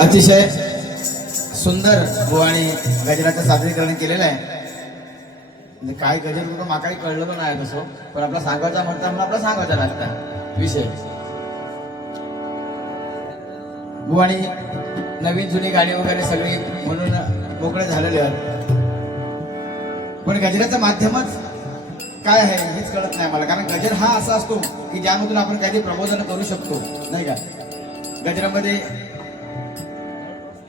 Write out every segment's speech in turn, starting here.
अतिशय सुंदर बुवाणी गजराचं सादरीकरण केलेलं आहे. म्हणजे काय गजर होतं माकाही कळलं पण नाही तसं, पण आपला सांगायचा म्हणता म्हणून आपला सांगायचा लागता विषय. बुवाणी नवीन जुनी गाणी वगैरे सगळी म्हणून मोकळे झालेले आहेत, पण गजराचं माध्यमच काय आहे हेच कळत नाही मला. कारण गजर हा असा असतो की ज्यामधून आपण काहीतरी प्रबोधन करू शकतो, नाही का. गजरामध्ये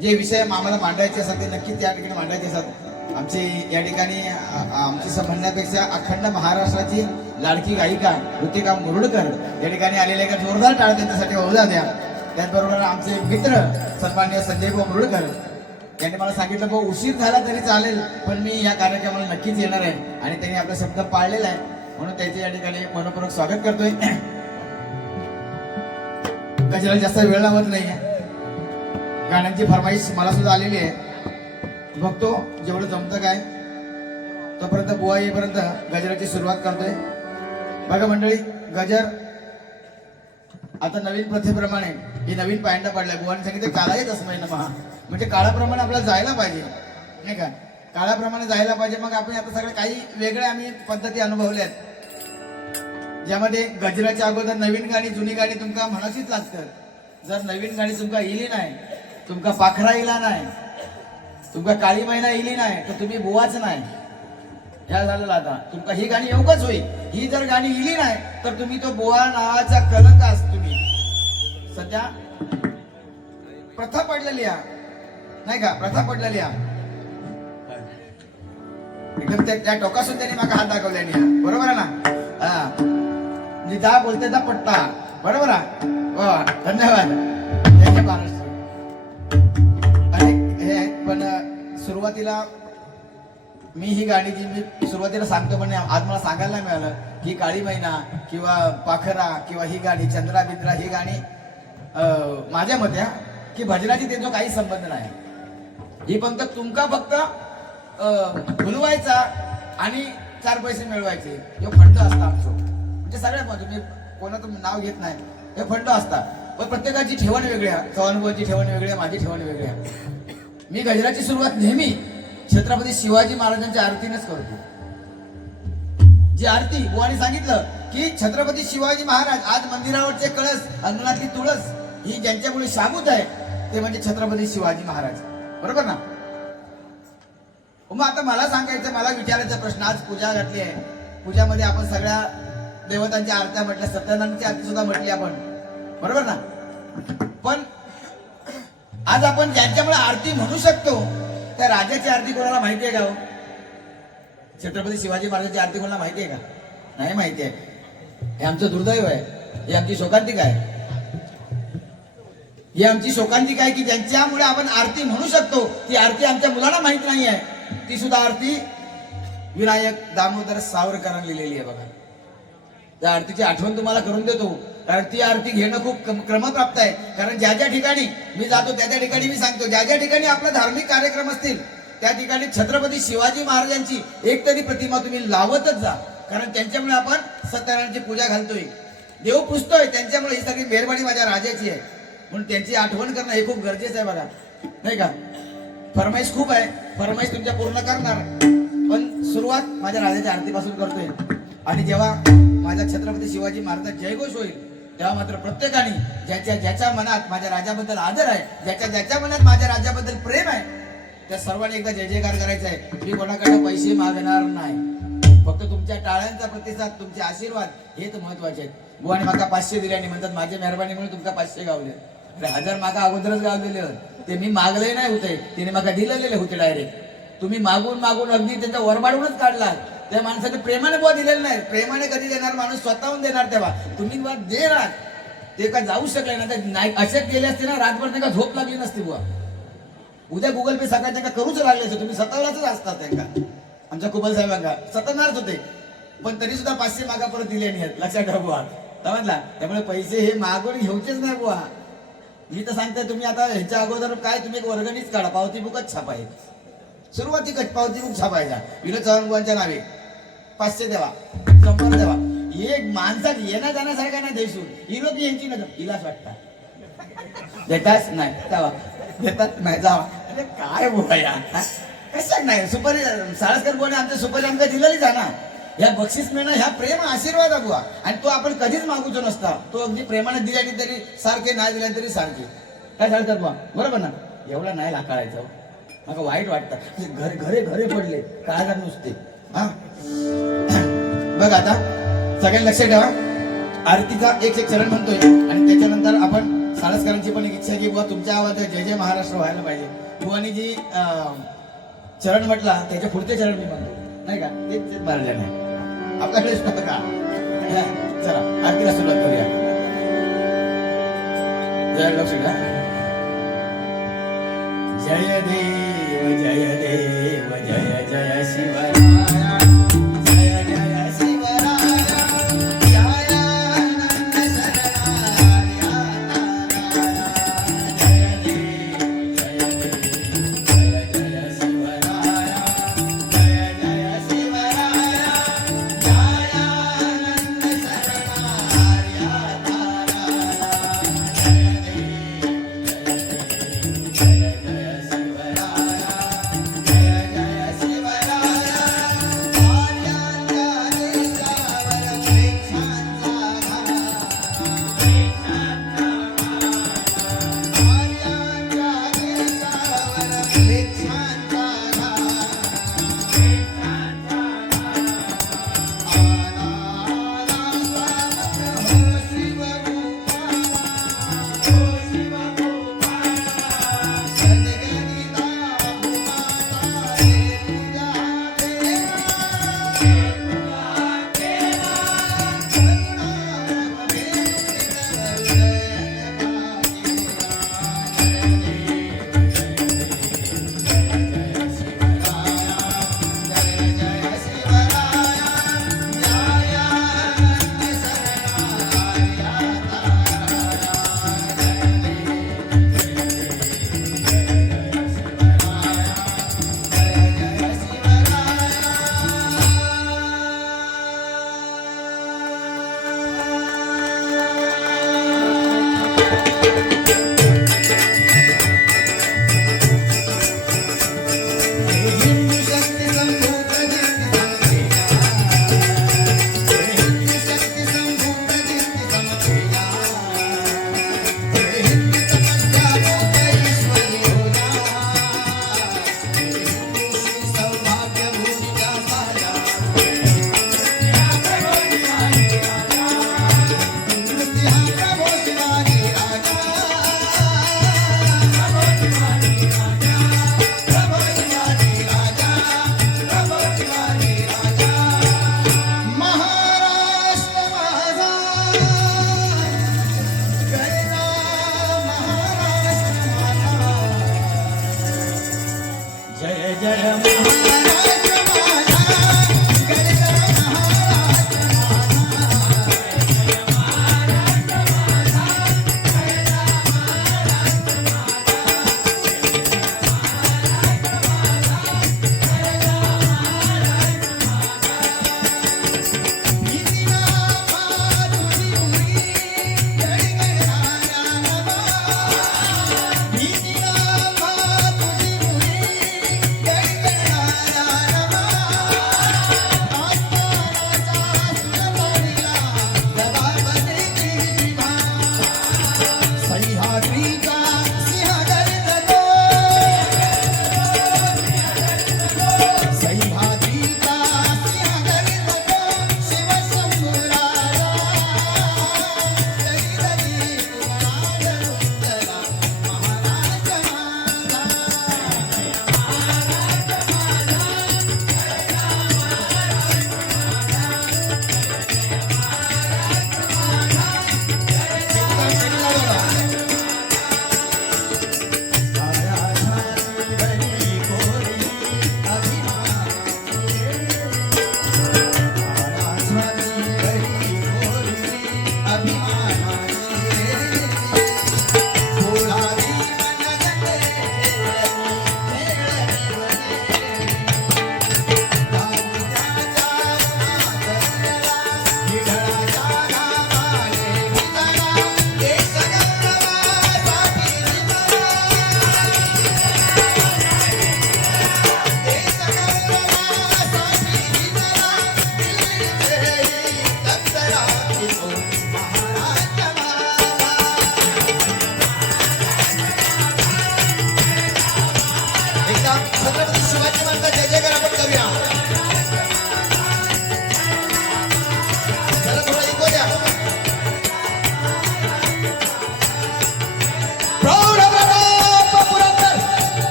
जे विषय आम्हाला मांडायचे असतात ते नक्कीच त्या ठिकाणी मांडायचे असतात. आमची या ठिकाणी आमची म्हणण्यापेक्षा अखंड महाराष्ट्राची लाडकी गायिका ऋतिका मुरुडकर या ठिकाणी आलेले का जोरदार टाळ त्यांच्यासाठी होऊ द्या. त्याचबरोबर आमचे मित्र सन्माननीय संजय भाऊ मुरुडकर त्यांनी मला सांगितलं भाऊ उशीर झाला तरी चालेल, पण मी या कार्यक्रमाला नक्कीच येणार आहे, आणि त्यांनी आपला शब्द पाळलेला आहे, म्हणून त्याचे या ठिकाणी मनपूर्वक स्वागत करतोय. गजराला जास्त वेळ लावत नाही, गाण्यांची फरमाईश मला सुद्धा आलेली आहे. बघतो जेवढं जमतं काय तोपर्यंत बुवा येईपर्यंत गजराची सुरुवात करतोय. बघा मंडळी, गजर आता नवीन प्रथेप्रमाणे ही नवीन पायंडा पडलाय. बुवाने सांगितलं काळाच असं महा, म्हणजे काळाप्रमाणे आपल्याला जायला पाहिजे, नाही का. काळाप्रमाणे जायला पाहिजे. मग आपण आता सगळे काही वेगळ्या आम्ही पद्धती अनुभवल्यात, ज्यामध्ये गजराच्या अगोदर नवीन गाणी जुनी गाणी तुमका म्हणाशीच लागतात. जर नवीन गाणी तुमका इली नाही, तुमका पाखरा इला नाही, तुमका काळी महिना इली नाही, तर तुम्ही बुवाच नाही. ह्या झालेला आता तुमका ही गाणी येऊकच होईल. ही जर गाणी इली नाही तर तुम्ही तो बुवा नावाचा कलंक आहात. तुम्ही सध्या प्रथा पडलेली आहे, नाही का, प्रथा पडलेली आहे. एकदम त्या टोकासून त्यांनी माका हात दाखवल्याने, बरोबर आहे ना. हा जा बोलते दा पट्टा, बरोबर आहे. वा धन्यवाद. महाराष्ट्र अनेक हे आहेत, पण सुरुवातीला मी ही गाणी जी मी सुरुवातीला सांगतो, पण आज मला सांगायला मिळालं की काळी मैना किंवा पाखरा किंवा ही गाणी चंद्रा बिंद्रा ही गाणी माझ्या मते की भजनाची त्यांचा काही संबंध नाही. ही फक्त तुमका फक्त भुलवायचा आणि 4 पैसे मिळवायचे हे फंड असतं आमचं. म्हणजे सगळ्या तुम्ही कोणाचं नाव घेत नाही, हे फंड असतात. पण प्रत्येकाची ठेवण वेगळी आहे. चव्हाणबाची ठेवण वेगळी आहे, माझी ठेवण वेगळी आहे. मी गजराची सुरुवात नेहमी छत्रपती शिवाजी महाराजांच्या आरतीनेच करतो. जी आरती बुवाने सांगितलं की छत्रपती शिवाजी महाराज आज मंदिरावरचे कळस, अंगणातली तुळस ही ज्यांच्यामुळे शाबूत आहे ते म्हणजे छत्रपती शिवाजी महाराज, बरोबर ना. मग आता मला सांगायचं, मला विचारायचा प्रश्न, आज पूजा घातली आहे, पूजामध्ये आपण सगळ्या देवतांच्या आरत्या म्हटल्या, सत्यनारायणची आरती सुद्धा म्हटली आपण, बरोबर ना. पण आज आपण ज्यांच्यामुळे आरती म्हणू शकतो त्या राजाची आरती कोणाला माहिती आहे का हो? छत्रपती शिवाजी महाराजांची आरती कोणाला माहिती आहे का? नाही माहिती आहे. हे आमचं दुर्दैव आहे, हे आमची शोकांतिका आहे. ही आमची शोकांतिका आहे की ज्यांच्यामुळे आपण आरती म्हणू शकतो ती आरती आमच्या मुलाला माहित नाही आहे. ती सुद्धा आरती विनायक दामोदर सावरकरांनी लिहिलेली आहे. बघा, त्या आरतीची आठवण तुम्हाला करून देतो, कारण ती आरती घेणं खूप क्रमप्राप्त आहे. कारण ज्या ज्या ठिकाणी मी जातो त्या त्या ठिकाणी मी सांगतो, ज्या ज्या ठिकाणी आपला धार्मिक कार्यक्रम असतील त्या ठिकाणी छत्रपती शिवाजी महाराजांची एक तरी प्रतिमा तुम्ही लावतच जा. कारण त्यांच्यामुळे आपण सत्यनारायणची पूजा घालतोय, देव पुजतोय, त्यांच्यामुळे ही सगळी मेहरबानी माझ्या राजाची आहे. म्हणून त्यांची आठवण करणं हे खूप गरजेचं आहे. बघा, नाही का. फरमाईश खूप आहे, फरमाईश तुमच्या पूर्ण करणार, पण सुरुवात माझ्या राजाच्या आरतीपासून करतोय. आणि जेव्हा माझ्या छत्रपती शिवाजी महाराजांचा जयघोष होईल तेव्हा मात्र प्रत्येकाने ज्याच्या मनात माझ्या राजाबद्दल आदर आहे, ज्याच्या मनात माझ्या राजाबद्दल प्रेम आहे, त्या सर्वांनी एकदा जय जयकार करायचा आहे. मी कोणाकडे पैसे मागणार नाही, फक्त तुमच्या टाळ्यांचा प्रतिसाद, तुमचे आशीर्वाद हेच महत्वाचे आहेत. बुवाने माका 500 दिले आणि म्हणतात माझ्या मेहरबानीमुळे तुमका 500 गावले. 1000 मागा अगोदरच गावलेले ते मी मागले नाही होते, तिने माका दिलेले होते डायरेक्ट. तुम्ही मागून मागून अगदी त्यांचा वरबाडूनच काढला. त्या माणसाने प्रेमाने बुवा दिलेलं नाही. प्रेमाने कधी देणार माणूस स्वतःहून देणार, तेव्हा तुम्ही बुवा देणार. ते का जाऊ शकले नाही, असे केले असते ना रातभर त्यांना झोप लागली नसती बुवा. उद्या गुगल पे सकाळच्या का करूच लागले असते, तुम्ही सतावलाच असतात. त्यांना आमच्या कुबल साहेबांना सतनारच होते, पण तरी सुद्धा 500 मागा परत दिले नाही, लक्षात ठेवा बुवा, समजला. त्यामुळे पैसे हे मागून घेऊचेच नाही बुवा. मी तर सांगते तुम्ही आता ह्याच्या अगोदर काय तुम्ही एक वर्गणीच काढा, पावती बुकच छापायची. सुरुवातीकच पावती बुक छापायचा, विनोद चव्हाण बुवांच्या नावे 500 देवा, 100 देवा. एक माणसात येण्या जाण्यासारखा नाही देसून ही लोक यांची नजर हिलाच वाटतात, देताच नाही तेव्हा देतात नाही जावा. अरे काय बोला या कशात नाही सुपारी साळसकर बोलणे आमच्या सुपारी आमच्या दिलेलीच आहे ना. ह्या बक्षीस मिळणं ह्या प्रेम आशीर्वाद आहे बुवा. आणि तो आपण कधीच मागूचो नसता. तो अगदी प्रेमाने दिल्याने तरी सारखे नाही दिल्या तरी सारखे. काय साळसकर बुवा बरोबर ना. एवढा नाही लाकाळायचं मला वाईट वाटतं. घरे घरे घरे पडले काय नुसते. हा बघ आता सगळ्यांना लक्षात ठेवा. आरतीचा एक एक चरण म्हणतोय आणि त्याच्यानंतर आपण साळसकरांची पण एक इच्छा की बुवा तुमच्या आवाजात जय जय महाराष्ट्र व्हायला पाहिजे. बुवानी जी चरण म्हटला त्याच्या पुढचे चरण मी म्हणतो नाही का तेच भरले नाही आपल्याकडे का. चला आरतीला सुरुवात करूया. जय लक्ष्मी जय देव जय देव जय जय शिवराया जय जय शिवराया जय आनंद शरणाया जय देव जय जय शिवराया जय जय शिवराया जय आनंद शरणाया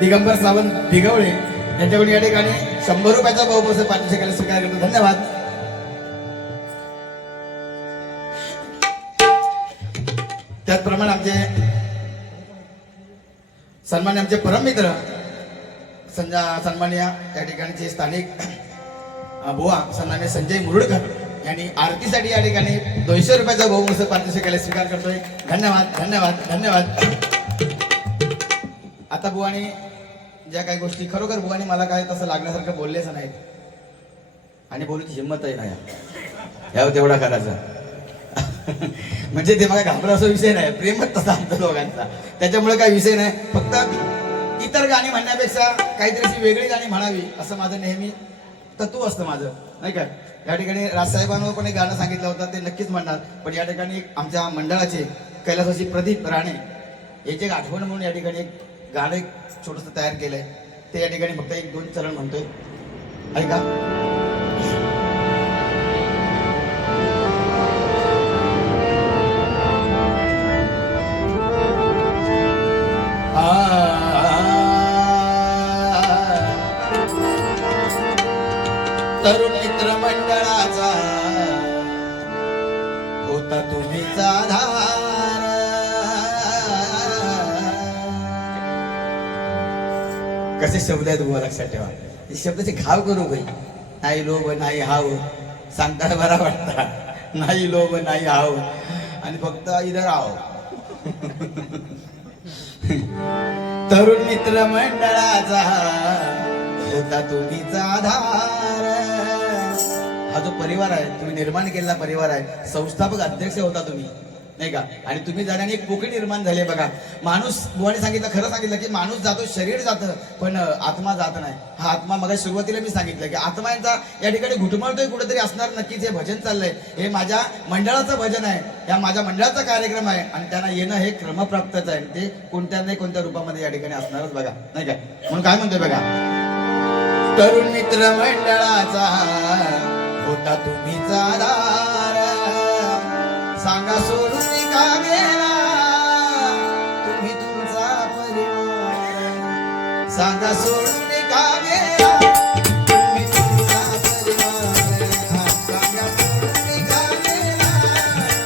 दिगंबर सावंत भिगवळे यांच्याकडून या ठिकाणी 100 रुपयाचा बहुपुरस्कार पारितोषिकाला स्वीकार करतो. धन्यवाद. त्याचप्रमाणे आमचे सन्मान्य आमचे परममित्र सन्मान्य या ठिकाणचे स्थानिक बुवा सन्मान्य संजय मुरुडकर यांनी आरतीसाठी या ठिकाणी 200 रुपयाचा बहुपुरस्कार पारितोषिकाला स्वीकार करतोय. धन्यवाद धन्यवाद धन्यवाद. आता बुवानी ज्या काही गोष्टी खरोखर बुवानी मला काय तसं लागण्यासारखं बोललेच नाहीत आणि बोलूची हिंमतही नाही यावर तेवढा करायचा. म्हणजे ते मला घाबराचा विषय नाही, प्रेमच तसा आमचा दोघांचा, त्याच्यामुळे काही विषय नाही. फक्त इतर गाणी म्हणण्यापेक्षा काहीतरी अशी वेगळी गाणी म्हणावी असं माझं नेहमी तत्व असतं माझं, नाही का. या ठिकाणी राजसाहेबांवर पण एक गाणं सांगितलं होतं, ते नक्कीच म्हणणार. पण या ठिकाणी आमच्या मंडळाचे कैलासवासी प्रदीप राणे याची एक आठवण म्हणून या ठिकाणी एक गाणं एक छोटंसं तयार केलंय, ते या ठिकाणी फक्त 1-2 चरण म्हणतोय, ऐका. तरुण मित्र मंडळाचा होता तुम्हीच आधार, कसे शब्द आहेत तुम्हाला लक्षात ठेवा. हे शब्दाचे घाव करू बाई. नाही लोभ नाही हाव, सांगताना बरा वाटता. नाही लोभ नाही हाव आणि फक्त इधर आव. तरुण मित्र मंडळाचा होता तुम्हीच आधार. हा जो परिवार आहे तुम्ही निर्माण केलेला परिवार आहे, संस्थापक अध्यक्ष होता तुम्ही, नाही का. आणि तुम्ही जाण्याने एक पोकळी निर्माण झाली बघा. माणूस बुवाने सांगितलं, खरं सांगितलं की माणूस जातो, शरीर जातं, पण आत्मा जात नाही. हा आत्मा मग सुरुवातीला मी सांगितलं की आत्मा यांचा या ठिकाणी घुटमळतोय कुठेतरी असणार. नक्कीच हे भजन चाललंय, हे माझ्या मंडळाचं भजन आहे, या माझ्या मंडळाचा कार्यक्रम आहे आणि त्यांना येणं हे क्रमप्राप्तच आहे. ते कोणत्या नाही कोणत्या रूपामध्ये या ठिकाणी असणारच बघा, नाही काय. म्हणून काय म्हणतोय बघा, तरुण मित्र मंडळाचा होता तुम्हीच आधार. सांगा सोडून का गेला तुम्ही तुमचा परिवार. सांगा सोडून का गेला तुम्ही तुमचा परिवार. सांगा सोडून का गेला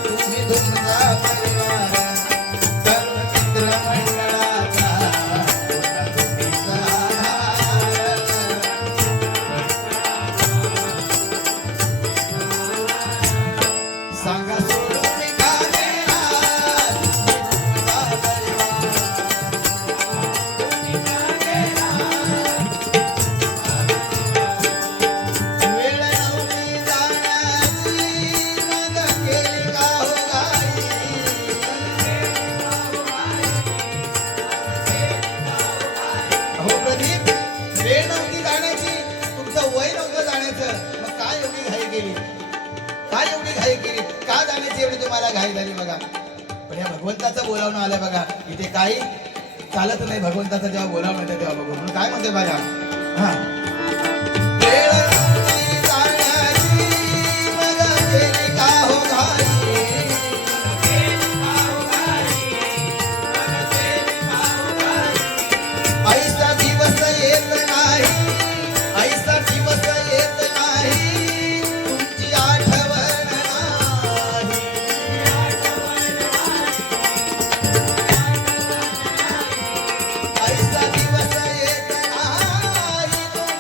तुम्ही तुमचा परिवार. तरुण मित्र मंडळाचा होता तुम्हीच आधार. सांगा घाई झाली बघा. पण या भगवंताचं बोलावणं आलं बघा, इथे काही चालत नाही. भगवंताचं जेव्हा बोलावणं येतं तेव्हा बघू. म्हणून काय म्हणते बघा, हा ऐसा दिवस येत नाही, ऐसा दिवस येत नाही तुमची आठवण नाही. ऐसा दिवस येत नाही तुमची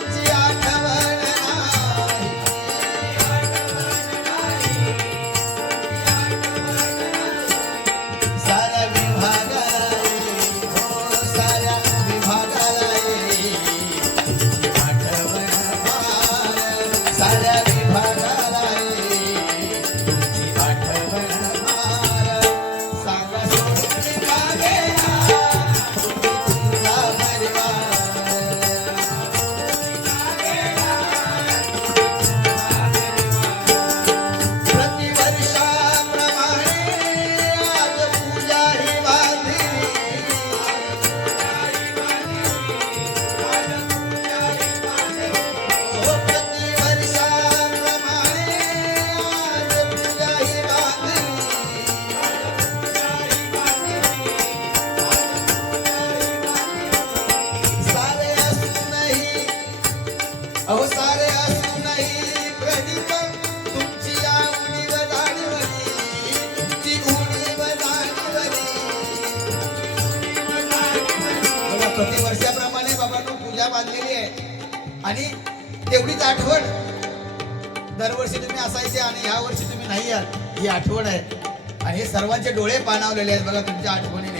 प्रतिवर्षाप्रमाणे बाबांनो पूजा बांधलेली आहे आणि तेवढीच आठवण दरवर्षी तुम्ही असायचे आणि ह्या वर्षी तुम्ही नाही आहात ही आठवण आहे आणि हे सर्वांचे डोळे पाणावलेले आहेत बघा तुमच्या आठवणीने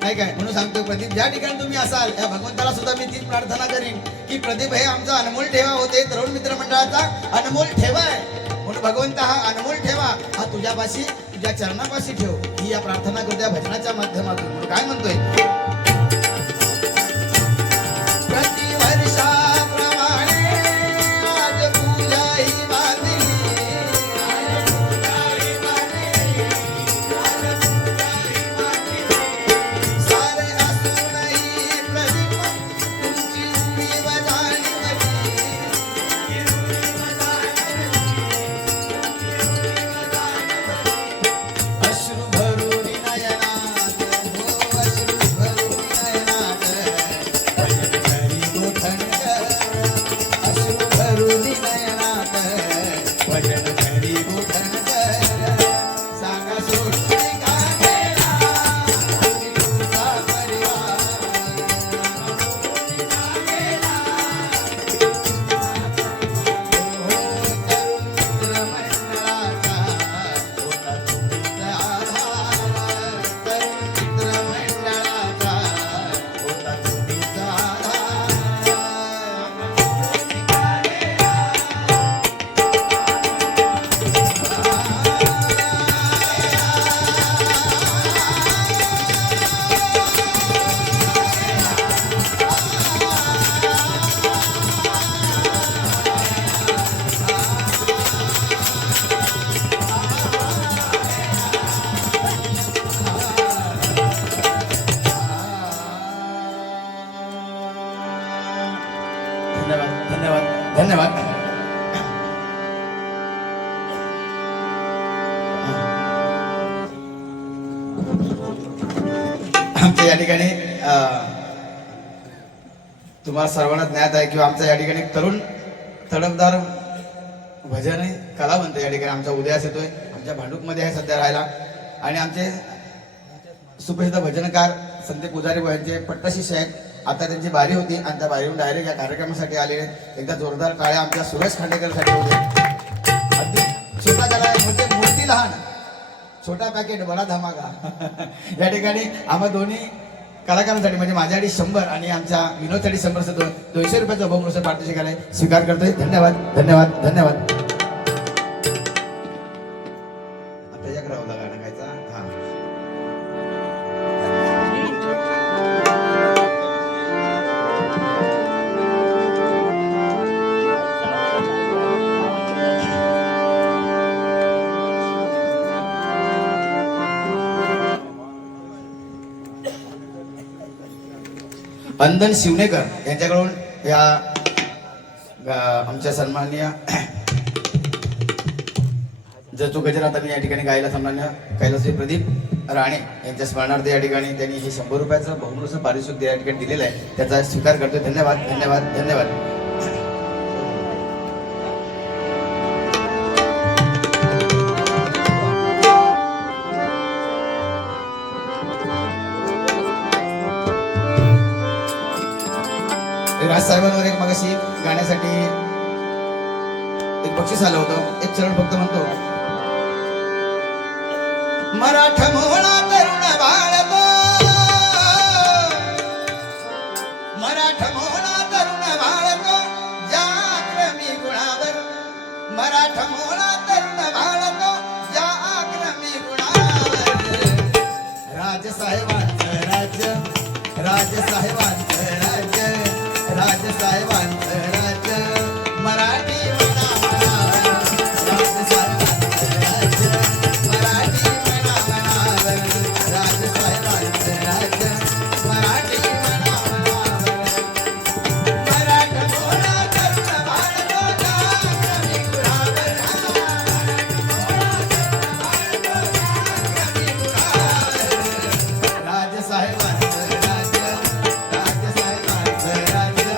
नाही काय. म्हणून सांगतो प्रदीप ज्या ठिकाणी तुम्ही असाल त्या भगवंताला सुद्धा मी तीच प्रार्थना करीन की प्रदीप हे आमचा अनमोल ठेवा होते तरुण मित्र मंडळाचा अनमोल ठेवा आहे म्हणून भगवंत हा अनमोल ठेवा हा तुझ्यापाशी तुझ्या चरणापाशी ठेव ही या प्रार्थना करतो या भजनाच्या माध्यमातून. म्हणून काय म्हणतोय धन्यवाद. आमच्या या ठिकाणी तुम्हाला सर्वांना ज्ञात आहे किंवा आमच्या या ठिकाणी तरुण तडफदार भजन कलावंत या ठिकाणी आमचा उदयास येतोय आमच्या भांडूपमध्ये आहे सध्या राहायला आणि आमचे सुप्रसिद्ध भजनकार संत पुजारी यांचे पट्टशिष्य आहेत. आता त्यांची बारी होती आणि त्या बारीहून डायरेक्ट या कार्यक्रमासाठी आलेले एकदा जोरदार टाळ्या आमच्या सुरेश खांडेकरसाठी होते. अगदी छोटा कला म्हणजे मूर्ती लहान छोटा पॅकेट बडा धमाका या ठिकाणी आम्हा दोन्ही कलाकारांसाठी म्हणजे माझ्यासाठी 100 आणि आमच्या विनोदसाठी 100 200 रुपयाचा बहुमूल्य पारितोषिक आहे स्वीकार करतोय. धन्यवाद धन्यवाद धन्यवाद. अंदन शिवनेकर यांच्याकडून या आमच्या सन्माननीय जचू गजरात आम्ही या ठिकाणी गायला सन्मान्य कैलासजी प्रदीप राणे यांच्या स्मरणार्थ या ठिकाणी त्यांनी हे 100 रुपयाचं बहुमूल्य पारितोषिक या ठिकाणी दिलेलं आहे त्याचा स्वीकार करतोय. धन्यवाद धन्यवाद धन्यवाद. राजसाहेबांवर एक मगाशी गाण्यासाठी एक बक्षीस आलं होतं एक चरण फक्त म्हणतो मराठा मोळा तरुण बाळको मराठा मोळा तरुण बाळको ज्या आक्रमी गुणावर मराठा मोळा तरुण बाळको ज्या आक्रमी गुणावर राजसाहेबांचं राज्य राजसाहेबांचं राज्य राजसाहेबांचं राज्य मराठी म्हणा राजसाहेबांचं राज्य मराठी म्हणा राजसाहेबांचं राज्य मराठी म्हणा मराठा मोळा तरुण बाळको आक्रमी गुणावर राजसाहेबांचं राज्य राजसाहेबांचं राज्य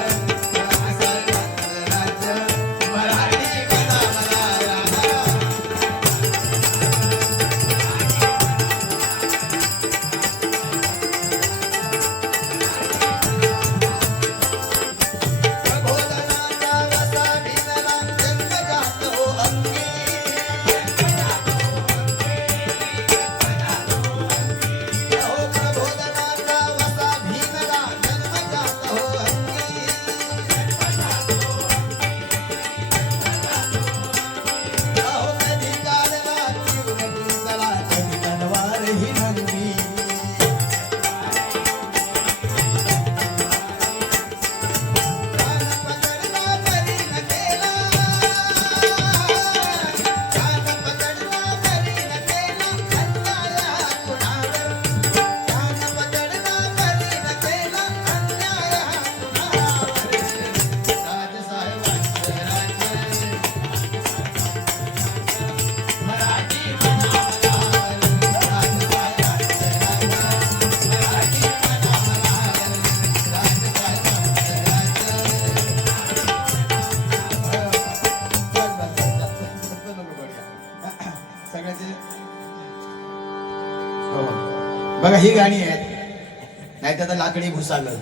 ही गाणी आहेत, नाही तर लाकडी भुसागळ.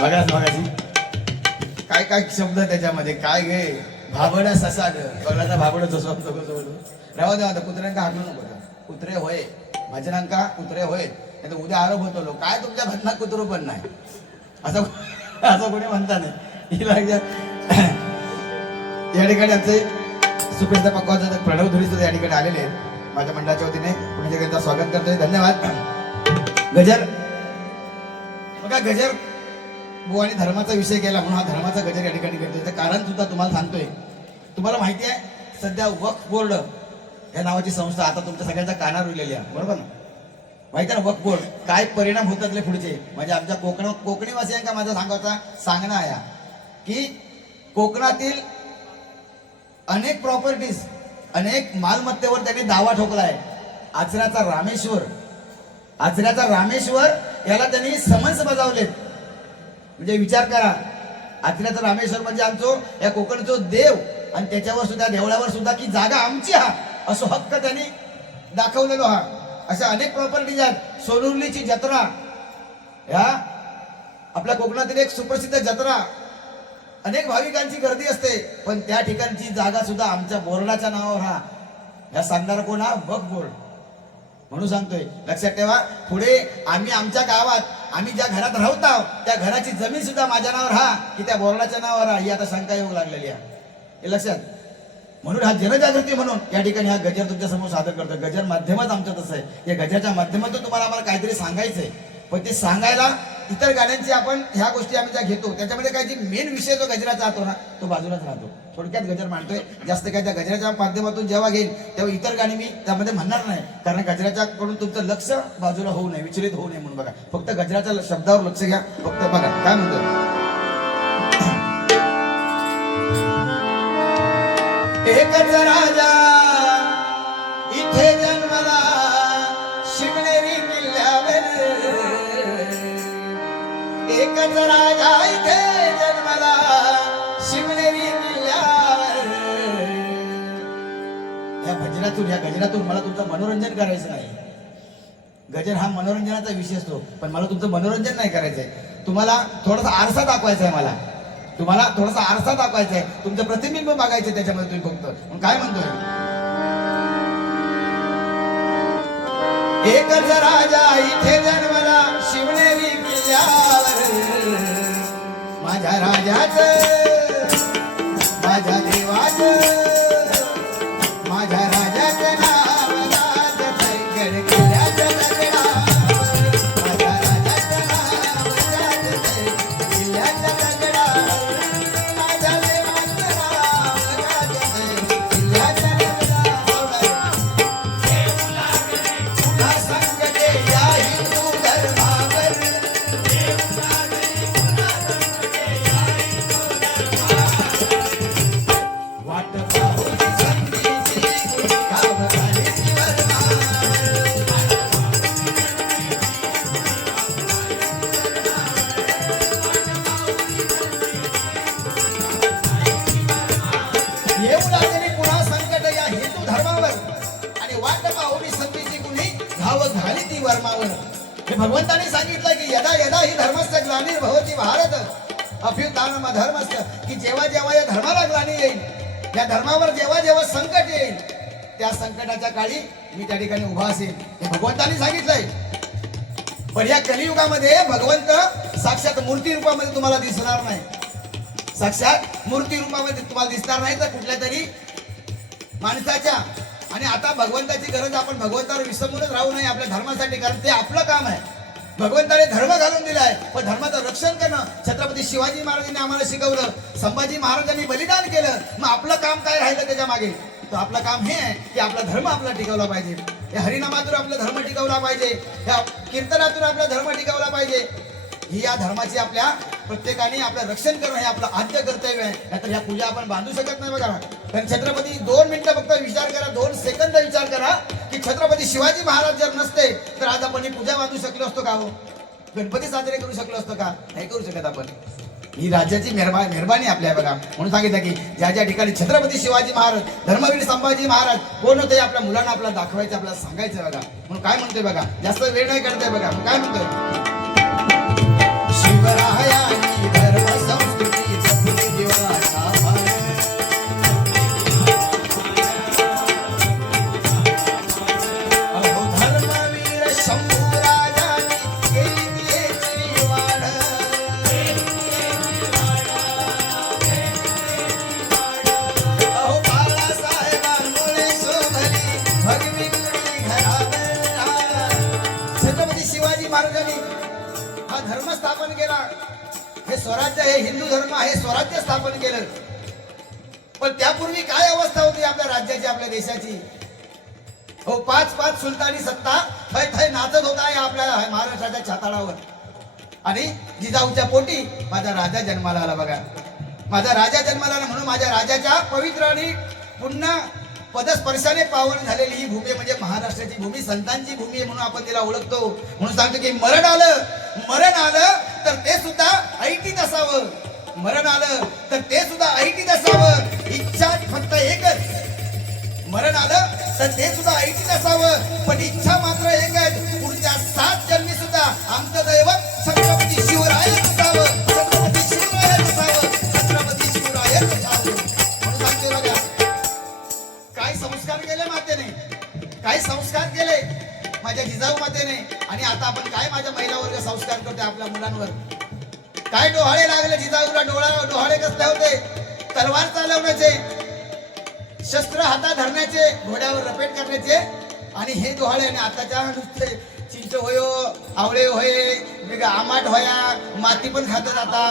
बघाची काय काय शब्द त्याच्यामध्ये, काय गे भाबडा ससा ग बघला तर भाबडच असो राहू द्या. कुत्र्यांका हाकलू नको. कुत्रे होय भजनांका, कुत्रे होय, नाही तर उद्या आरोप होतो लोक काय तुमच्या भजनात कुत्रो पण नाही असं असं कोणी म्हणता नाही. या ठिकाणी आमचे सुप्रसिद्ध पक्वाचा प्रणव धुरी सुद्धा या ठिकाणी आलेले आहेत. माझ्या मंडळाच्या वतीने पुणे त्यांचं स्वागत करतोय. धन्यवाद. गजर बघा, गजर बुवाने धर्माचा विषय केला म्हणून हा धर्माचा गजर या ठिकाणी करतोय. त्याचं कारण सुद्धा तुम्हाला सांगतोय. तुम्हाला माहिती आहे सध्या वक्फ बोर्ड या नावाची संस्था आता तुमच्या सगळ्यांच्या कानावर उरलेली आहे, बरोबर ना? माहिती आहे ना वक्फ बोर्ड काय परिणाम होतात पुढचे. म्हणजे आमच्या कोकणीवासियांका माझा सांगणं आहे की कोकणातील अनेक प्रॉपर्टीज, अनेक मालमत्तेवर त्यांनी दावा ठोकला आहे. आचऱ्याचा रामेश्वर याला त्यांनी समन्स बजावलेत. म्हणजे विचार करा, आचऱ्याचा रामेश्वर म्हणजे आमचो या कोकणचो देव, आणि त्याच्यावर सुद्धा देवळावर सुद्धा की जागा आमची हा असो हक्क त्यांनी दाखवलेलो हा. अशा अनेक प्रॉपर्टीज आहेत. सोनुर्लीची जत्रा, या आपल्या कोकणातील एक सुप्रसिद्ध जत्रा, अनेक भाविकांची गर्दी असते, पण त्या ठिकाणची जागा सुद्धा आमच्या बोर्डाच्या नावावर हा. या सांगणारा कोण हा? वक्फ बोर्ड. म्हणून सांगतोय लक्षात ठेवा, पुढे आम्ही आमच्या गावात आम्ही ज्या घरात राहत आहोत त्या घराची जमीन सुद्धा माझ्या नावावर हा की त्या बोर्डाच्या नावावर हा, ही आता शंका येऊ लागलेली आहे. हे लक्षात. म्हणून हा जनजागृती म्हणून या ठिकाणी हा गजर तुमच्या समोर सादर करतो. गजर माध्यमच आमचं तसं आहे. या गजरच्या माध्यमातून तुम्हाला आम्हाला काहीतरी सांगायचंय, पण ते सांगायला इतर गाण्यांची आपण ह्या गोष्टी आम्ही ज्या घेतो त्याच्यामध्ये काय जी मेन विषय जो गजराचा राहतो ना तो बाजूलाच राहतो. थोडक्यात गजर मांडतोय, जास्त काय त्या गजराच्या माध्यमातून जेव्हा घेईन तेव्हा इतर गाणी मी त्यामध्ये म्हणणार नाही, कारण गजराच्या कडून तुमचं लक्ष बाजूला होऊ नये, विचलित होऊ नये म्हणून. बघा, फक्त गजराच्या शब्दावर लक्ष घ्या. फक्त बघा काय म्हणतो. एकच राजा इथे जन्मला शिवनेरी किल्ल्यावर, एकच राजा इथे जन्मला शिवनेरी किल्ल्यावर. या भजनातून या गजरातून मला तुमचं मनोरंजन करायचं नाही. गजर हा मनोरंजनाचा विषय असतो, पण मला तुमचं मनोरंजन नाही करायचंय. तुम्हाला थोडासा आरसा दाखवायचा आहे. तुम्हाला थोडासा आरसा दाखवायचा आहे, तुमचं प्रतिबिंब बघायचं त्याच्यामध्ये. तुम्ही फक्त काय म्हणतोय, एकच राजा इथे जन्मला शिवनेरी किल्ल्यावर, माझ्या राजाचं माझ्या देवाचं माझ्या राजाचं नाव राजगड किल्ल्याच्या दगडावर, माझ्या राजाचं नाव राजगड किल्ल्याच्या दगडावर, माझ्या देवाचं नाव राजगड किल्ल्याच्या दगडावर. पुन्हा संकटे या हिंदू धर्मावर, वाट पाहून संधीची गाव घालीची वर्मावर. येऊ लागली पुन्हा संकट या हिंदू धर्मावर, आणि वाट पाहून संधीची कुणी घाव घाली ती वर्मावर. हे भगवंताने सांगितलं की यदा यदा ही धर्मस्थ ग्लानिर्भवति भारत अभ्युत्थानम धर्मस्थ, की जेव्हा जेव्हा या धर्माला ग्लानी येईल, या धर्मावर जेव्हा जेव्हा संकट येईल, त्या संकटाच्या काळी मी त्या ठिकाणी उभा असेल, हे भगवंताने सांगितलंय. पण या कलियुगामध्ये भगवंत साक्षात मूर्ती रूपामध्ये तुम्हाला दिसणार नाही. साक्षात मूर्ती रूपामध्ये तुम्हाला दिसणार नाही, तर कुठल्या तरी माणसाच्या. आणि आता भगवंताची गरज आपण भगवंतावर विसंबूनच राहू नये आपल्या धर्मासाठी, कारण ते आपलं काम आहे. भगवंताने धर्म घालून दिलाय, पण धर्माचं रक्षण करणं छत्रपती शिवाजी महाराजांनी आम्हाला शिकवलं. संभाजी महाराजांनी बलिदान केलं. मग आपलं काम काय राहिलं त्याच्या मागे? तर आपलं काम हे आहे की आपला धर्म आपला टिकवला पाहिजे. या हरिनामातून आपला धर्म टिकवला पाहिजे, या कीर्तनातून आपला धर्म टिकवला पाहिजे. ही या धर्माची आपल्या प्रत्येकाने आपलं रक्षण करणं हे आपलं आद्य कर्तव्य आहे. नाहीतर ह्या पूजा आपण बांधू शकत नाही. बघा, कारण छत्रपती 2 मिनिटं फक्त विचार करा, 2 सेकंद विचार करा की छत्रपती शिवाजी महाराज जर नसते तर आज आपण ही पूजा बांधू शकलो असतो का? हो, गणपती साजरे करू शकलो असतो का? नाही करू शकत आपण. ही राज्याची मेहरबानी आपल्या बघा. म्हणून सांगितलं की ज्या ज्या ठिकाणी छत्रपती शिवाजी महाराज, धर्मवीर संभाजी महाराज कोण होते आपल्या मुलांना आपल्याला दाखवायचं, आपल्याला सांगायचं बघा. म्हणून काय म्हणतोय बघा, जास्त वेळ नाही करतोय बघा. काय म्हणतोय, शिवरायांनी धर्म संस्कृती जपली जीवाचा भार. अहो धर्मवीर शंभू राजांनी केली याची वाढ. अहो बाळासाहेबांमुळे शोभली भगवी गुढी घरावर. छत्रपती शिवाजी महाराजांनी हा धर्म स्थापन केला. हे स्वराज्य, हे हिंदू धर्म आहे, स्वराज्य स्थापन केलं. पण त्यापूर्वी काय अवस्था होती आपल्या राज्याची, आपल्या देशाची. हो, 5 सुलतानी सत्ता थय थय नाचत होता या आपल्या महाराष्ट्राच्या छाताडावर. आणि जिजाऊच्या पोटी माझा राजा जन्माला आला बघा. माझा राजा जन्माला आला म्हणून माझ्या राजाच्या पवित्र आणि पुन्हा पदस्पर्शाने पावन झालेली ही भूमी म्हणजे महाराष्ट्राची भूमी, संतांची भूमी आहे म्हणून आपण तिला ओळखतो. म्हणून सांगतो की मरण आलं तर ते सुद्धा ऐटीत असावं. मरण आलं तर ते सुद्धा ऐटीत असावं. इच्छा फक्त एकच, मरण आलं तर ते सुद्धा ऐटीत असावं. पण इच्छा मात्र एकच, पुढच्या 7 जन्मी सुद्धा आमचं दैवत छत्रपती शिवरायच असावं. छत्रपती शिवरायच असावं. छत्रपती शिवरायच असावं. म्हणून सांगतो बघा, काय संस्कार केले मातेने, काय संस्कार केले माझ्या जिजाऊ मातेने. आणि आता आपण काय माझ्या महिला वर्ग संस्कार करते आपल्या मुलांवर. काय डोहाळे लागले जिजाऊला, डोहाळे कसले होते, तलवार चालवण्याचे, शस्त्र हातात धरण्याचे, घोड्यावर रपेट करण्याचे. आणि हे डोहाळे आणि आताच्या नुसते चिंच होयो, आवळे होय, आमाट होया, माती पण खातात आता,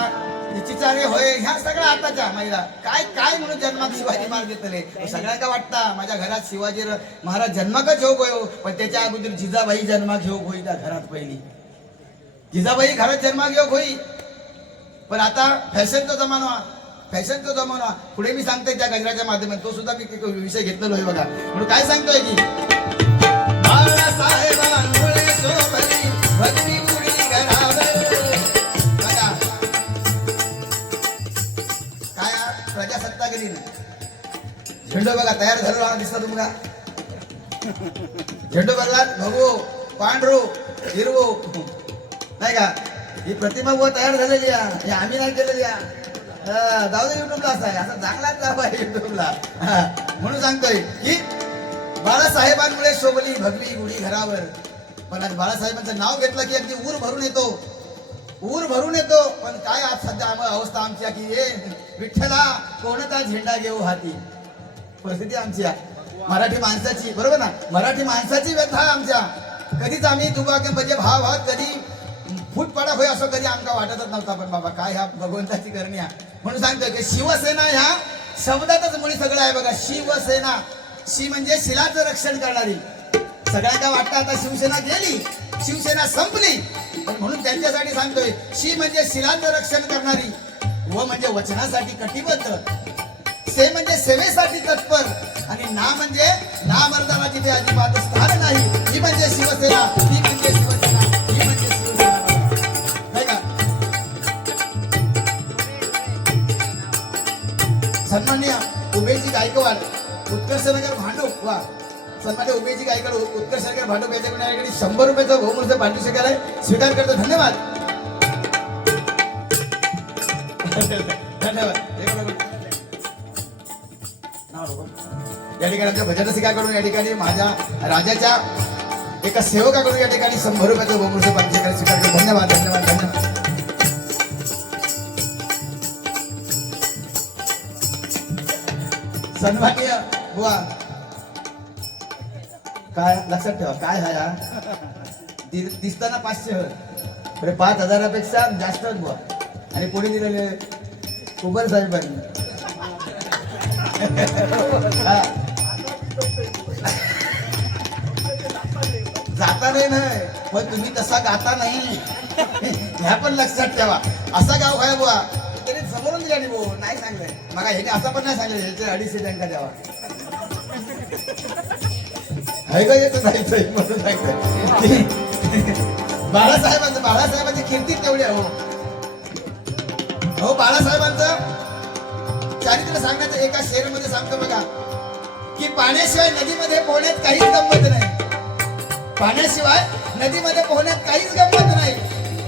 चिचारे होय, ह्या सगळ्या आताच्या महिला. काय काय म्हणून जन्मात शिवाजी महाराज घेतले. सगळ्यांना वाटता माझ्या घरात शिवाजी महाराज जन्माकच घेऊ गयो, पण त्याच्या अगोदर जिजाबाई जन्मा घेऊ होई त्या घरात पहिली. जिजाबाई घरात जन्मा घेऊ होई. पण आता फॅशनचा जमाना, पुढे मी सांगतोय त्या गजराच्या माध्यमातून, तो सुद्धा मी विषय घेतलेलो आहे बघा. म्हणून काय सांगतोय की बाळासाहेबांमुळे शोभली भगवी गुढी घरावर. प्रजासत्ताक दिन झेंडू बघा तयार झालेला दिसला तुम्हाला. झेंडू बघला भगवो, पांढरो, हिरवो नाही का. ही प्रतिमा व तयार झालेली आहे, आम्ही नाही केलेली आहे. जाऊ दे, युट्यूबला असा आहे, असा चांगलाच लाभ आहे युट्यूबला. म्हणून सांगतोय की बाळासाहेबांमुळे शोभली भगवी गुढी घरावर. पण आज बाळासाहेबांचं नाव घेतलं की अगदी ऊर भरून येतो. पण काय आज सध्या अवस्था आमची की हे विठ्ठला कोणता झेंडा घेऊ हाती. परिस्थिती आमची मराठी माणसाची, बरोबर ना, मराठी माणसाची व्यथा आमच्या. कधीच आम्ही दुबाके म्हणजे भाव कधी फुटपाडा होय असं कधी आमका वाटतच नव्हता. पण बाबा काय ह्या भगवंताची करणी आहे. म्हणून सांगतोय की शिवसेना ह्या शब्दातच मुळी सगळं आहे बघा. शिवसेना, शी म्हणजे शिलाचं रक्षण करणारी. सगळ्यांना वाटतं आता शिवसेना गेली, शिवसेना संपली, पण म्हणून त्यांच्यासाठी सांगतोय शी म्हणजे शिलाचं रक्षण करणारी, व म्हणजे वचनासाठी कटिबद्ध, से म्हणजे सेवेसाठी तत्पर, आणि ना म्हणजे नामर्दाला जिथे अजिबात स्थान नाही. ही म्हणजे शिवसेना, ही म्हणजे शिवसेना, ही म्हणजे शिवसेना. नाही का. सन्माननीय उमेशजी गायकवाड, उत्कर्षनगर भांडूप, वा सन्मान्य उमेशजी गायकवाड, उत्कर्षनगर भांडूप याच्याकडे 100 रुपयाचा बहुमूल्य पारितोषिक आहे, स्वीकार करतो. धन्यवाद. धन्यवाद. या ठिकाणी आमच्या भजनसिकाकडून, या ठिकाणी माझ्या राजाच्या एका सेवकाकडून या ठिकाणी 100 रुपयाचा बहुमूल्य पारितोषिक स्वीकार करतो. धन्यवाद. धन्यवाद. धन्यवाद. सन्माननीय बुवा, काय लक्षात ठेवा, काय हा या दिसताना 500 5,000पेक्षा जास्तच बुवा. आणि पुढे दिलेले कुबर साहेबांनी जाता नाही, पण तुम्ही तसा गाता नाही, ह्या पण लक्षात ठेवा. असा गाव आहे बुवा, तरी समोरून दिला भाऊ नाही सांगलंय मग हे असं पण नाही सांगलं. ह्याचे 250 टंका द्यावा आहे का, येतं जायचंय म्हणून सांगतोय. बाळासाहेबांची कीर्ती तेवढी आहे. हो बाळासाहेबांचं चारित्र्य सांगण्याचं एका शेरमध्ये सांगतो बघा की पाण्याशिवाय नदीमध्ये पोहण्यात काहीच गंमत नाही. पाण्याशिवाय नदीमध्ये पोहण्यात काहीच गंमत नाही.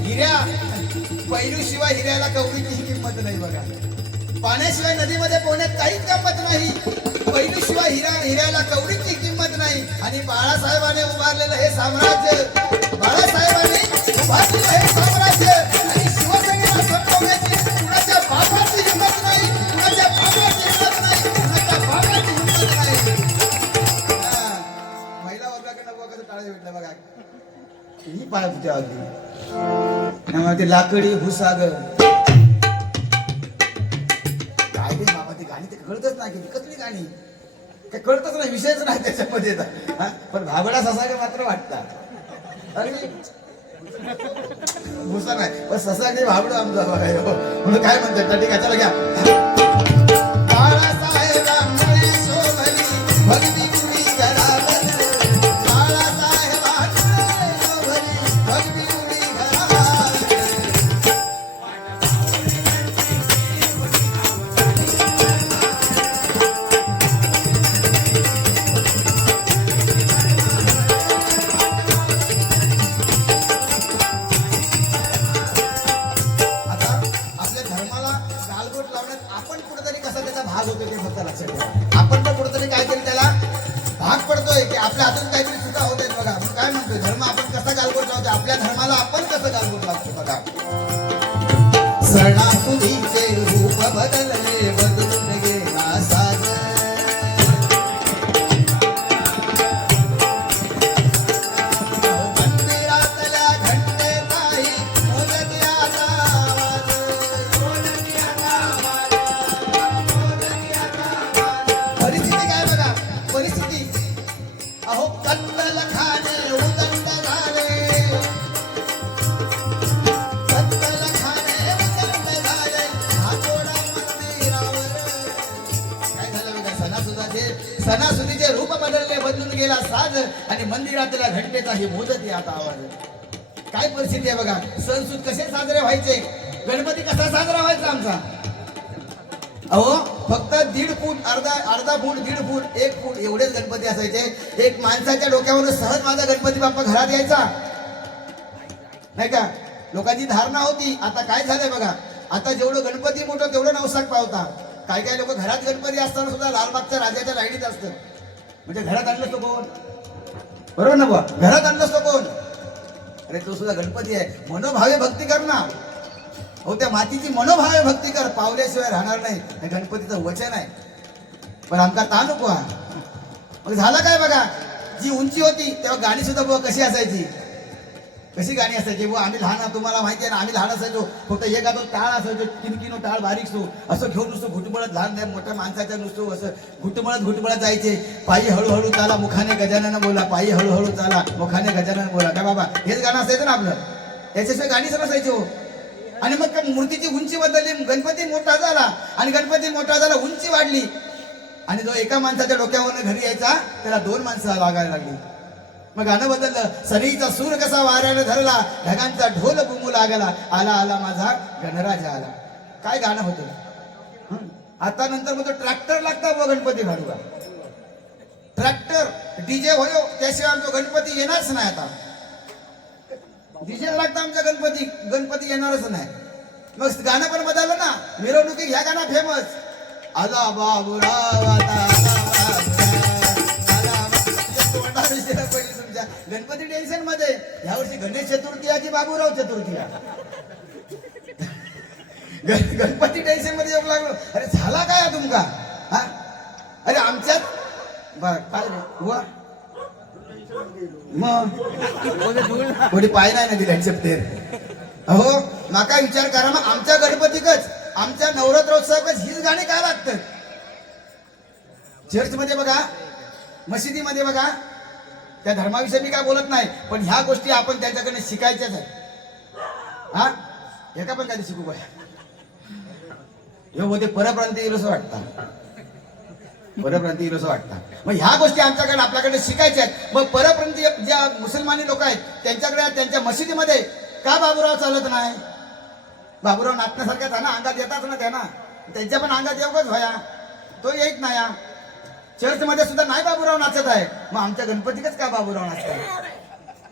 हिऱ्या पैलूशिवाय हिऱ्याला कवडीची किंमत नाही बघा. पाण्याशिवाय नदीमध्ये पोहण्यात काहीच गंमत नाही. पैलूशिवाय हिऱ्याला कवडीची किंमत नाही. आणि बाळासाहेबाने उभारलेलं हे साम्राज्य, बाळासाहेबांनी उभारलेलं हे साम्राज्य आणि शिवसेनेला संपवण्याची कुणाच्या बापाची हिंमत नाही, कुणाच्या बापाची हिंमत नाही, कुणाच्या बापाची हिंमत नाही. महिला वर्गाकडे वगैरे टाळे भेटलं बघा. ही पाय होत्या अगदी ते लाकडी भुसागर काय ते बाबा ती गाणी ते कळतच नाही की कसली गाणी काय कळतच नाही, विषयच नाही त्याच्यामध्ये. पण भाबडा ससा मात्र वाटतात. अरे भुसा नाही पण ससा नाही भाबड आमचा बघाय म्हणून काय म्हणतात ठीक आहे चला घ्या. बाळासाहेबांमुळे शोभली भगवी उडी घरावर, बाळासाहेबांमुळे शोभली भगवी उडी घरावर. आपण कुठेतरी कसा त्याचा भाग होतो ते फक्त लक्षात ठेवा. आपण पण कुठेतरी काहीतरी त्याला भाग पडतोय की आपल्या हातून काहीतरी चुका होत आहेत बघा. आपण काय म्हणतोय धर्म आपण कसा गालबोट लावतो, आपल्या धर्माला आपण कसं गालबोट लावतो बघा. सणासुदीचे रूप बदलले बदलून गेला साज, मंदिरातल्या घंटेचाही मोजक्याचा आवाज, परिस्थिती काय बघा परिस्थिती. अहो कत्तल खाणे उदंड झाले, कत्तल खाणे उदंड झाले, हातोडा मंदिरावर. काय झालं बघा सणासुदीचे रूप बदलले बदलून गेला साज आणि मंदिरातल्या घंटेचाही मोजत आता आवाज. काय परिस्थिती आहे बघा. सणसूद कसे साजरे व्हायचे, गणपती कसा साजरा व्हायचा आमचा. अहो फक्त 1.5 फूट अर्धा फूट 1.5 फूट 1 फूट एवढेच गणपती असायचे. एक माणसाच्या डोक्यावर सहज माझा गणपती बाप्पा घरात यायचा नाही का. लोकांची धारणा होती. आता काय झालंय बघा, आता जेवढं गणपती मोठं तेवढं नवसाक पावता. काय काय लोक घरात गणपती असताना सुद्धा लालबागच्या राजाच्या लाईनीत असतं. म्हणजे घरात आणलं तो कोण, बरोबर ना बा, घरात आणलं तो कोण. अरे तो सुद्धा गणपती आहे. मनोभावे भक्ती कर ना. हो त्या मातीची मनोभावे भक्ती कर, पावल्याशिवाय राहणार नाही. हे गणपतीचं वचन आहे. पण आमका ता नको. मग झालं काय बघा, जी उंची होती तेव्हा गाणी सुद्धा बुवा कशी असायची, कशी गाणी असायची बुवा. आम्ही लहान, तुम्हाला माहिती आहे ना, आम्ही लहान असायचो. फक्त एका दोन टाळ असायचो, किनकिनो टाळ बारीक सो असं घेऊन नुसतं घुटमळत, लहान मोठ्या माणसाच्या नुसतं असं घुटमळत जायचे. पायी हळूहळू चाला मुखाने गजानन बोला, पायी हळूहळू चाला मुखाने गजानन बोला. काय बाबा हेच गाणं असायचं ना आपलं, याच्याशिवाय गाणीच नसायची हो. आणि मग मूर्तीची उंची बदलली, गणपती मोठा झाला आणि गणपती मोठा झाला उंची वाढली आणि जो एका माणसाच्या डोक्यावरनं घरी यायचा त्याला 2 माणसं लागायला लागली. मग गाणं बदललं. सरीचा सूर कसा वाऱ्याने धरला, ढगांचा ढोल घुमू लागला, आला आला माझा गणराजा आला. काय गाणं होतं. आता नंतर मग ट्रॅक्टर लागता बुवा गणपती घालूला. ट्रॅक्टर डीजे होयो त्याशिवाय आमचा गणपती येणारच नाही. आता डीजे लागतं आमच्या गणपती येणारच नाही. मग गाणं पण बदललं ना. मिरवणुकी ह्या गाणं फेमस, आला बाबूराव आता पहिली तुमच्या गणपती टेन्शन मध्ये. यावर्षी गणेश चतुर्थी आहे की बाबूराव चतुर्थी आहे. गणपती टेन्शन मध्ये येऊ लागलो. अरे झाला काय तुमका. अरे आमच्यात काय रे हुआ मग कोणी पाय नाही ना दिला चपतेर. अहो नका विचार करा. मग आमच्या गणपतीकच, आमच्या नवरात्रोत्सवाकच हीच गाणी काय लागतात. चर्च मध्ये बघा, मशिदीमध्ये बघा, त्या धर्माविषयी मी काय बोलत नाही, पण ह्या गोष्टी आपण त्यांच्याकडे शिकायच्याच आहेत. हा एका पण काय शिकू बाय हे परप्रांती येईल असं वाटतं, परप्रांती येईल असं वाटतं. मग ह्या गोष्टी आमच्याकडे आपल्याकडे शिकायच्या आहेत. मग परप्रांतीय ज्या मुसलमानी लोक आहेत त्यांच्याकडे त्यांच्या मशिदीमध्ये का बाबूराव चालत नाही. बाबूराव नाचण्यासारखाच आहे ना, अंगात येतात ना त्यांना, त्यांच्या पण अंगात येऊच व्हाया, तो येत नाही या. चर्चमध्ये सुद्धा नाही बाबूराव नाचत आहे, मग आमच्या गणपतीकच का बाबूराव नाचत?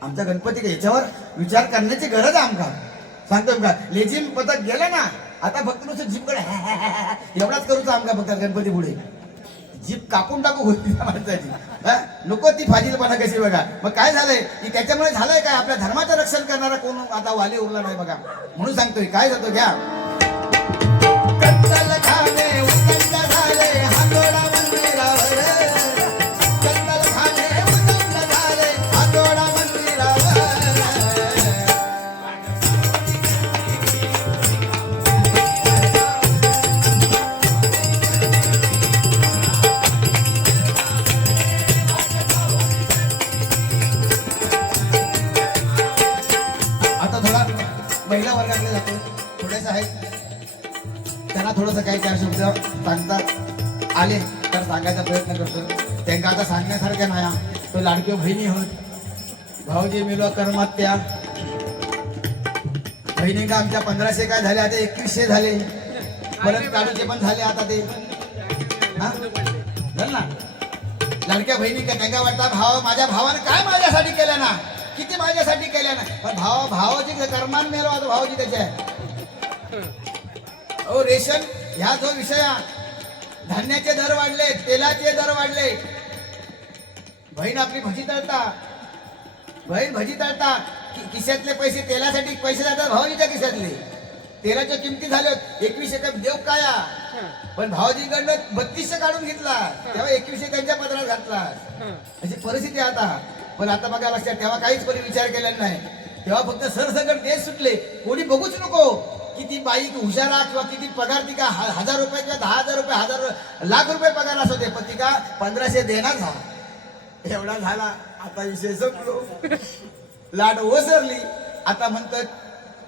आमच्या गणपती याच्यावर विचार करण्याची गरज आहे आमका. सांगतो का लेझिम पथक गेलं ना, आता फक्त नुसतं जीपकडे एवढाच करूच आमका फक्त गणपती पुढे. जीप कापून टाकू होती माणसाची, नको ती फाजीलपणा कशी बघा. मग काय झालंय की त्याच्यामुळे झालंय काय, आपल्या धर्माचं रक्षण करणारा कोण आता वाली उरला नाही बघा. म्हणून सांगतोय काय जातो घ्या. कत्तल खाणे उदंड झाले हातोडा मंदिरावर, कत्तल खाणे उदंड झाले हातोडा मंदिरावर. आता थोडा महिला वर्गाकडे जातो, थोड्याशा आहेत त्यांना थोडंसं काही चार शब्द सांगतात आले तर सांगायचा प्रयत्न करतो. त्यांना आता सांगण्यासारख्या नाही. तो लाडक्यो बहिणी होत, भाऊजी मिलो कर्मात्या बहिणी का आमच्या 1500 काय झाले, आता 2100 झाले, परत काढूचे पण झाले आता ते. हा झालं ना लाडक्या बहिणी का, त्यांना वाटतं भाव माझ्या भावाने काय माझ्यासाठी केलं ना, किती माझ्यासाठी केलं ना, पण भावाची कर्मान मेलो आता भावाची त्याच्या. ओ रेशन ह्या जो विषय, धान्याचे दर वाढले, तेलाचे दर वाढले, बहीण आपली भजी तळता, बहीण भजी तळता, खिशातले पैसे तेलासाठी पैसे जातात भावाजीच्या खिशातले. तेलाच्या किमती झाल्या 2100 का देव काया, पण भावाजीकडनं 3200 काढून घेतला, तेव्हा 2100 त्यांच्या पदरात घातला. अशी परिस्थिती आता. पण आता बघा लक्षात, तेव्हा काहीच कोणी विचार केलेला नाही. तेव्हा फक्त सरसकट देश सुटले, कोणी बघूच नको किती बाई हुशारा किंवा किती पगार ती का 1000 रुपये किंवा 10,000 रुपये 1000 लाख रुपये पगार असू दे, पण ती का 1500 देणार झाला. एवढा झाला आता विषय संपलो, लाट ओसरली. आता म्हणतात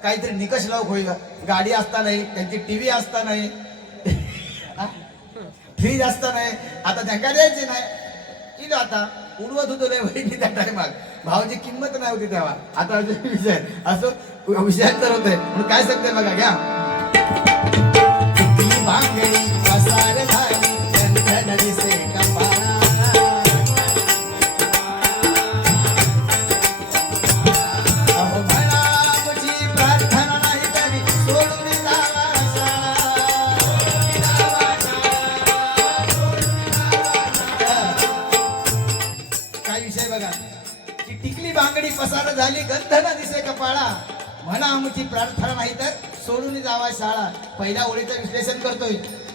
काहीतरी निकष लावूक होईल, गाडी असता नाही, त्यांची टीव्ही असता नाही, फ्रीज असता नाही, आता त्यांना द्यायचे नाही. इलो आता उडवत होतो लय बहिणी त्या टायमात, भावाची किंमत नाही होती तेव्हा. आता विषय असं विषय तर होतंय, म्हणून काय सांगते बघा घ्या. भांगडी पसार झाली चंदन दिसे कपाळा, अहो म्हणा तुझी प्रार्थना नाही तरी सोडून जावा काय विषय बघा की टिकली भांगडी पसार झाली गंधन दिसे कपाळा, म्हणा आमची प्रार्थना नाही तर सोडून जावा शाळा. पहिल्या ओळीचं विश्लेषण करतोय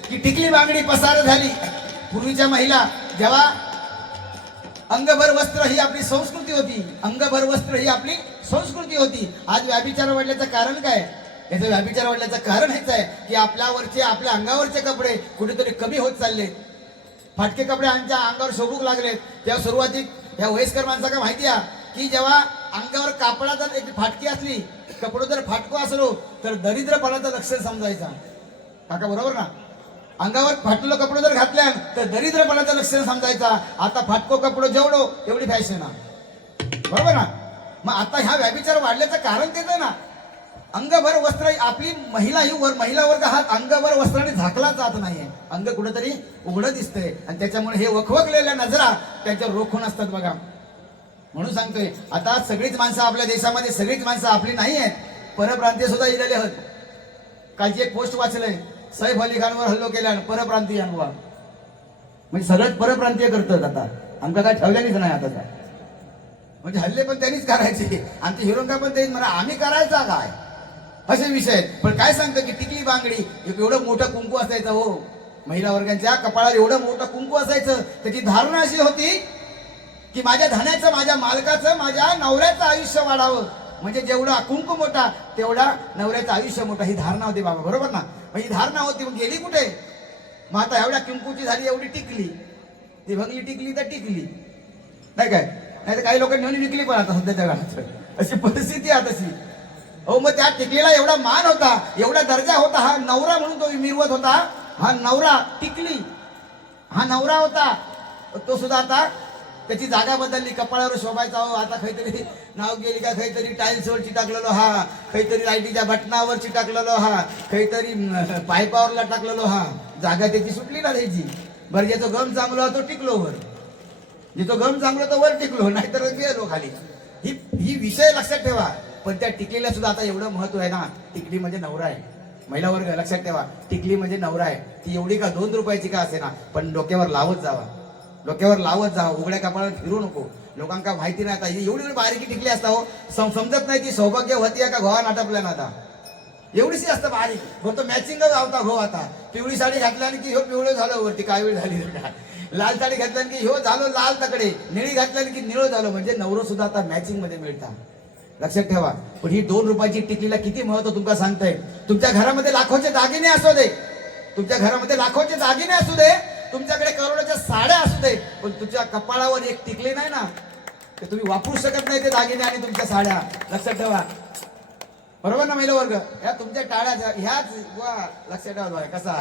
की टिकली बांगडी पसार झाली. पूर्वीच्या महिला जेव्हा अंगभर वस्त्र ही आपली संस्कृती होती, अंगभर वस्त्र ही आपली संस्कृती होती. आज व्याभिचार वाढल्याचं कारण काय? याचं व्याभिचार वाढल्याचं कारण हेच आहे की आपल्यावरचे आपल्या अंगावरचे कपडे कुठेतरी कमी होत चालले. फाटके कपडे आमच्या अंगावर शोभूक लागलेत. तेव्हा सुरुवातीक ह्या वयस्कर माणसाला माहिती आहे की जेव्हा अंगावर कापडा जर एक फाटकी असली, कपडो जर फाटको असलो तर दरिद्रपणाचं लक्षण समजायचा. काका बरोबर ना? अंगावर फाटलेलं कपडे जर घातल्या तर दरिद्रपणाचं लक्षण समजायचा. आता फाटको कपडो जेवढो तेवढी फॅशन आहे, बरोबर ना? मग आता ह्या व्याभिचार वाढल्याचं कारण तेच ना. अंगभर वस्त्र आपली महिला ही महिला वर्ग हा अंगभर वस्त्राने झाकला जात नाहीये, अंग कुठेतरी उघडं दिसतंय आणि त्याच्यामुळे हे वखवकलेल्या नजरा त्यांच्यावर रोखून असतात बघा. म्हणून सांगतोय आता सगळीच माणसं आपल्या देशामध्ये सगळीच माणसं आपली नाही आहेत, परप्रांतीय सुद्धा इलेले आहेत. कालची एक पोस्ट वाचलंय, सैफ अली खानवर हल्लो केला परप्रांतीय अनुभव, म्हणजे सगळंच परप्रांतीय करतात आता. आमचं काय ठेवलेलीच नाही आता काय, म्हणजे हल्ले पण त्यांनीच करायचे, आमची हिरोंगा पण त्यांनीच म्हणा आम्ही करायचा काय, असे विषय आहेत. पण काय सांगतं की टिकली बांगडी एवढं मोठं कुंकू असायचं हो, महिला वर्गांच्या कपाळात एवढं मोठं कुंकू असायचं. त्याची धारणा अशी होती की माझ्या धनाचं, माझ्या मालकाचं, माझ्या नवऱ्याचं आयुष्य वाढावं, म्हणजे जेवढा कुंकू मोठा तेवढा नवऱ्याचं आयुष्य मोठा, ही धारणा होती बाबा, बरोबर ना? मग ही धारणा होती, मग गेली कुठे? मग आता एवढ्या कुंकूची झाली एवढी टिकली, ती भंगली टिकली तर टिकली नाही काय, नाही तर काही लोकांनी घेऊन विकली पण आता सध्याच्या काळात अशी परिस्थिती आहे तशी. हो, मग त्या टिकलीला एवढा मान होता, एवढा दर्जा होता, हा नवरा म्हणून तो मिरवत होता. हा नवरा टिकली, हा नवरा होता तो सुद्धा आता त्याची जागा बदलली, कपाळावर शोभायचा हो आता काहीतरी नाव गेली का, काहीतरी टाईल्सवर चिटाकलेलो हा, काहीतरी लाईटीच्या बटनावर चिटाकलेलो हा, काहीतरी पायपावरला टाकलेलो हा, जागा त्याची सुटली ना त्याची. बरं ज्याचा गम चांगला तो टिकलो वर, जिथं गम चांगलं तो वर टिकलो, नाहीतर गेलो खाली. ही विषय लक्षात ठेवा. पण त्या टिकलीला सुद्धा आता एवढं महत्व आहे ना, टिकली म्हणजे नवरा आहे. महिला वर्ग लक्षात ठेवा, टिकली म्हणजे नवरा आहे. ती एवढी का 2 रुपयाची का असे ना, पण डोक्यावर लावत जावा, डोक्यावर लावत जावा, उघड्या कपाळावर फिरू नको. लोकांना माहिती नाही आता एवढी बारीकी टिकली असता हो, समजत नाही ती सौभाग्यवती आहे का घोवा नाटपल्या ना. आता एवढीशी असतं बारीक. फक्त मॅचिंग आवता घो. आता पिवळी साडी घातल्याने की ह्यो पिवळं झालं वरती, काय वेळ झाली का. लाल साडी घातल्याने की ह्यो झालो लाल तकडे, निळी घातल्याने की निळं झालं. म्हणजे नवरं सुद्धा आता मॅचिंग मध्ये मिळतात. लक्षात ठेवा. पण ही 2 रुपयाची टिकलीला किती महत्व तुमका सांगताय. तुमच्या घरामध्ये लाखोचे दागिने असू दे, तुमच्या घरामध्ये लाखोचे दागिने असू दे, तुमच्याकडे करोडोच्या साड्या असू दे, पण तुमच्या कपाळावर एक टिकली नाही ना, ते तुम्ही वापरू शकत नाही ते दागिने आणि तुमच्या साड्या. लक्षात ठेवा. बरोबर ना महिला वर्ग. ह्या तुमच्या टाळ्या ह्याच वा लक्षात ठेवा बघा कसा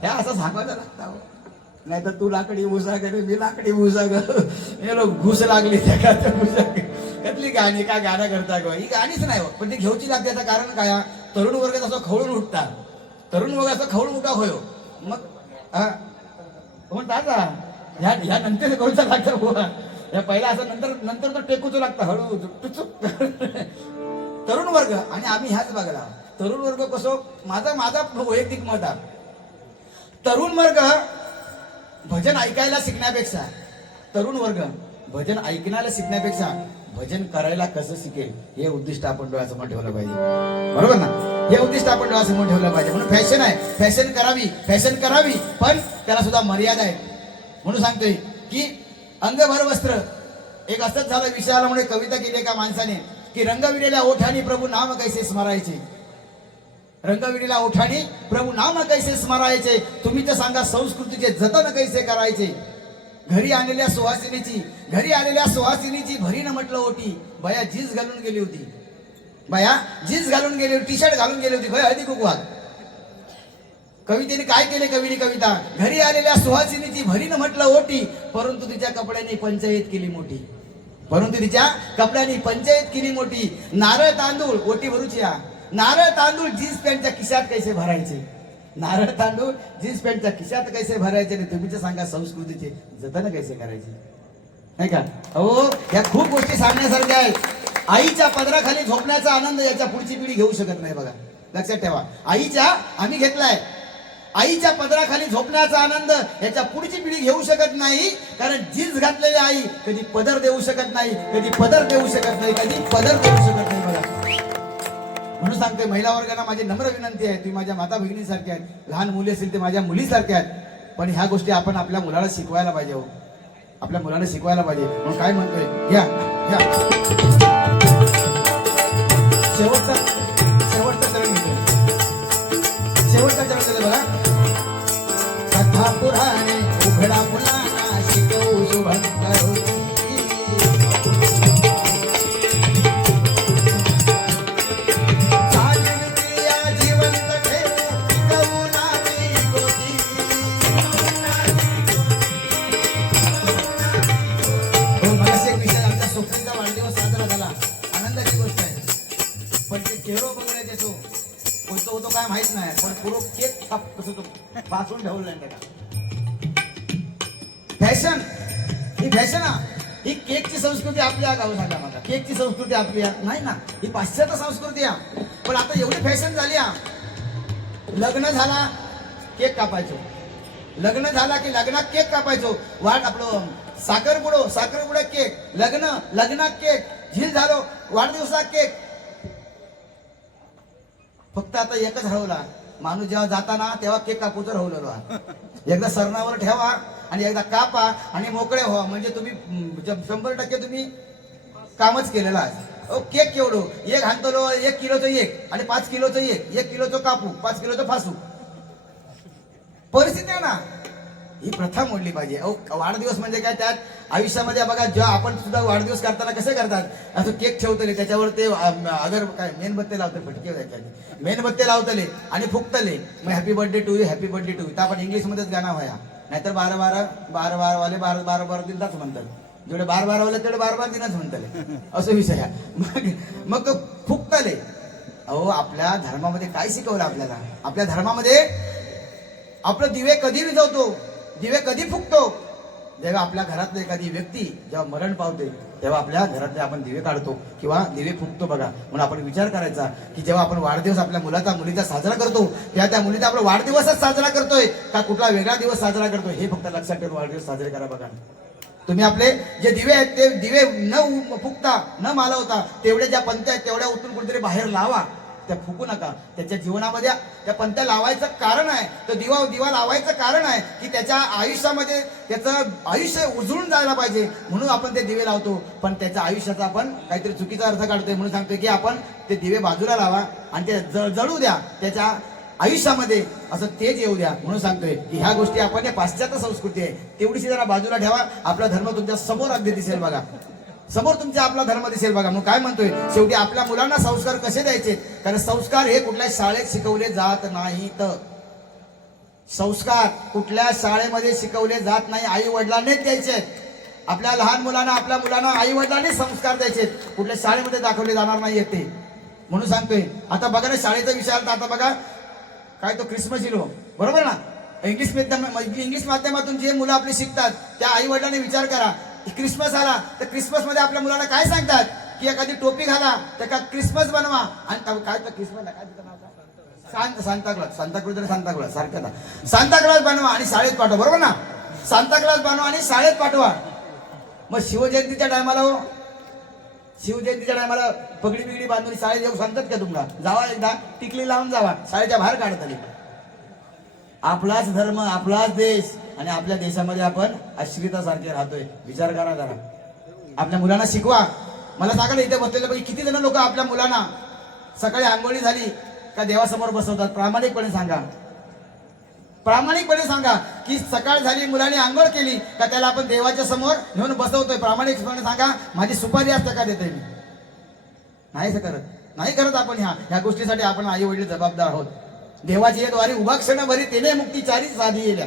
ह्या असं सांगायचं लागतं. नाही तर तू लाकडी भुसा करे, मी लाकडी भुसा कर, हे लोक घुस लागली त्या भुसा कसली गाणी काय गाणं करता गो. ही गाणीच नाही हो, पण ती घेऊची लागते. त्याचं कारण काय, तरुण वर्ग असं खवळून उठतात, तरुण वर्ग असं खवळून उठा होयो. मग म्हणता ह्या नंतर करूचा लागतं बुवा, या पहिला असं नंतर तो टेकूचं लागतं हळू टुचूक. तरुण वर्ग आणि आम्ही ह्याच बघला. तरुण वर्ग कसं माझा वैयक्तिक मत आहे, तरुण वर्ग भजन ऐकायला शिकण्यापेक्षा, तरुण वर्ग भजन ऐकण्याला शिकण्यापेक्षा भजन करायला कसं शिकेल हे उद्दिष्ट आपण डोळ्यासमोर ठेवलं पाहिजे. बरोबर ना. हे उद्दिष्ट आपण डोळ्यासमोर ठेवलं पाहिजे. म्हणून फॅशन आहे, फॅशन करावी पण त्याला सुद्धा मर्यादा आहे. म्हणून सांगतोय की अंगभर वस्त्र एक असंच झालं. विषयाला म्हणून कविता केली एका माणसाने की रंगविलेल्या ओठाणी प्रभू नाम कैसे स्मरायचे, रंगविलेल्या ओठाणी प्रभू नाम कैसे स्मरायचे, तुम्ही तर सांगा संस्कृतीचे जतन कैसे करायचे. घरी आलेल्या सुहासिनीची भरीनं म्हटलं ओटी, बाया जीन्स घालून गेली होती, टी शर्ट घालून गेली होती, हळदी कुंकवात. कवितेने काय केले, कविता घरी आलेल्या सुहासिनीची भरीनं म्हटलं ओटी, परंतु तिच्या कपड्यांनी पंचायत केली मोठी. नारळ तांदूळ ओटी भरूची, नारळ तांदूळ जीन्स पॅन्टच्या खिशात कैसे भरायचे, नारळ तांदूळ जीन्स पॅन्टच्या खिशात कैसे भरायचे, आणि तुम्ही तर सांगा संस्कृतीचे जतन कैसे करायचे. नाही का हो. या खूप गोष्टी सांगण्यासारख्या आहेत. आईच्या पदराखाली झोपण्याचा आनंद याच्या पुढची पिढी घेऊ शकत नाही. बघा लक्षात ठेवा. आम्ही घेतलाय, आईच्या पदराखाली झोपण्याचा आनंद याच्या पुढची पिढी घेऊ शकत नाही. कारण जीन्स घातलेली आई कधी पदर देऊ शकत नाही. बघा म्हणून सांगते महिला वर्गांना माझी नम्र विनंती आहे, तुम्ही माझ्या माता भगिनीसारख्या आहेत, लहान मुली असतील ते माझ्या मुलीसारख्या आहेत, पण ह्या गोष्टी आपण आपल्या मुलाला शिकवायला पाहिजे हो, आपल्या मुलाला शिकवायला पाहिजे. म्हणून काय म्हणतोय, या शेवटचा चरण घेतोय, शेवटचा चरण दिलं बघा. कथा पुराणे उघडा मुलांना शिकवू शुभंकर काय माहित नाही, पण पुरो केक कसं तो पासून ठेवलं नाही का. फॅशन ही फॅशन ही केकची संस्कृती आपल्या गाव सांगा मला, केकची संस्कृती आपली नाही ना, ही पाश्चात्य संस्कृती आहे. पण आता एवढी फॅशन झाली, लग्न झाला केक कापायचो, लग्न झाला की लग्नात केक कापायचो, वाट आपलं साखरपुडो केक, लग्नात केक, झील झालो वाढदिवसात केक. फक्त आता एकच हरवला, माणूस जेव्हा जाताना तेव्हा केक कापूचं हरवलेलो. एकदा सरणावर ठेवा आणि एकदा कापा आणि मोकळे व्हा, म्हणजे तुम्ही 100% तुम्ही कामच केलेलं आहे. केक केवढो एक हाणतलो, 1 किलोचं एक आणि 5 किलोचं एक किलोचं कापू, 5 किलोचं फासू. परिस्थिती आहे ना, ही प्रथा मोडली पाहिजे. वाढदिवस म्हणजे काय, त्यात आयुष्यामध्ये बघा जेव्हा आपण सुद्धा वाढदिवस करताना कसे करतात, असं केक ठेवतले त्याच्यावर ते अगर काय मेणबत्ती लावते, फटके त्याच्या मेणबत्ती लावतले आणि फुकतले, मग happy birthday to you, happy birthday to you. तर आपण इंग्लिशमध्येच गाणं व्हाया, नाहीतर 12 वाले 12 दिलताच म्हणतात. जेवढे बार बारावले तेवढे बार बार दिनच म्हणतले असं विषय आहे. मग तो फुकतले. अहो आपल्या धर्मामध्ये काय शिकवलं आपल्याला? आपल्या धर्मामध्ये आपलं दिवे कधी विझवतो, दिवे कधी फुकतो? जेव्हा आपल्या घरातली एखादी व्यक्ती जेव्हा मरण पावते तेव्हा आपल्या घरातले आपण दिवे काढतो किंवा दिवे फुकतो बघा. म्हणून आपण विचार करायचा की जेव्हा आपण वाढदिवस आपल्या मुलीचा साजरा करतो तेव्हा त्या मुलीचा आपण वाढदिवसच साजरा करतोय का कुठला वेगळा दिवस साजरा करतोय हे फक्त लक्षात ठेवून वाढदिवस साजरे करा बघा. तुम्ही आपले जे दिवे आहेत ते दिवे न फुकता न मालवता तेवढे ज्या पंत्या आहेत तेवढ्या उतरून कुठेतरी बाहेर लावा, त्या फुकू नका. त्याच्या जीवनामध्ये त्या पंत्या लावायचं कारण आहे, तर दिवा लावायचं कारण आहे की त्याच्या आयुष्यामध्ये त्याचं आयुष्य उजळून जायला पाहिजे म्हणून आपण ते दिवे लावतो. पण त्याच्या आयुष्याचा आपण काहीतरी चुकीचा अर्थ काढतोय म्हणून सांगतोय की आपण ते दिवे बाजूला लावा आणि ते जळू द्या, त्याच्या आयुष्यामध्ये असं तेज येऊ द्या. म्हणून सांगतोय की ह्या गोष्टी आपण या पाश्चात्य संस्कृती आहे तेवढीशी जरा बाजूला ठेवा. आपला धर्म तुमच्या समोर अगदी दिसेल बघा, समोर तुमच्या आपला धर्म दिसेल बघा. मग काय म्हणतोय शेवटी आपल्या मुलांना संस्कार कसे द्यायचे? कारण संस्कार हे कुठल्या शाळेत शिकवले जात नाहीत. संस्कार कुठल्या शाळेमध्ये शिकवले जात नाही, आई वडिलांनीच द्यायचे. आपल्या लहान मुलांना आपल्या मुलांना आई वडिलांनी संस्कार द्यायचे, कुठल्या शाळेमध्ये दाखवले जाणार नाही ते. म्हणून सांगतोय आता बघा ना शाळेचा विषय आला. आता बघा काय तो क्रिसमस हिरो बरोबर ना, इंग्लिश माध्यमातून जे मुलं आपली शिकतात त्या आई वडिलांनी विचार करा. क्रिसमस आला तर क्रिसमस मध्ये आपल्या मुलांना काय सांगतात की एखादी टोपी घाला, त्या क्रिसमस बनवा आणि काय तर क्रिसमस काय सांताक्लॉज सारखं सांताक्लॉज बनवा आणि शाळेत पाठवा बरोबर ना. सांताक्लॉज बनवा आणि शाळेत पाठवा. मग शिवजयंतीच्या टायमाला शिवजयंतीच्या टायमाला पगडी बिगडी बांधून शाळेत येऊ सांगतात का तुम्हाला? जावा एकदा टिकली लावून जावा, शाळेच्या बाहेर काढत आली. आपलाच धर्म आपलाच देश आणि आपल्या देशामध्ये आपण आश्रितासारखे राहतोय. विचार करा जरा, आपल्या मुलांना शिकवा. मला सांगा इथे बसलेले किती जण लोक आपल्या मुलांना सकाळी आंघोळी झाली का देवासमोर बसवतात? प्रामाणिकपणे सांगा, प्रामाणिकपणे सांगा की सकाळ झाली मुलाने आंघोळ केली का त्याला आपण देवाच्या समोर घेऊन बसवतोय? प्रामाणिकपणे सांगा. माझी सुपारी असते का देते मी? नाही करत आपण. ह्या गोष्टीसाठी आपण आई वडील जबाबदार आहोत. देवाची हे द्वारी उभा क्षण भरी तेने मुक्ती चारी साधी येल्या.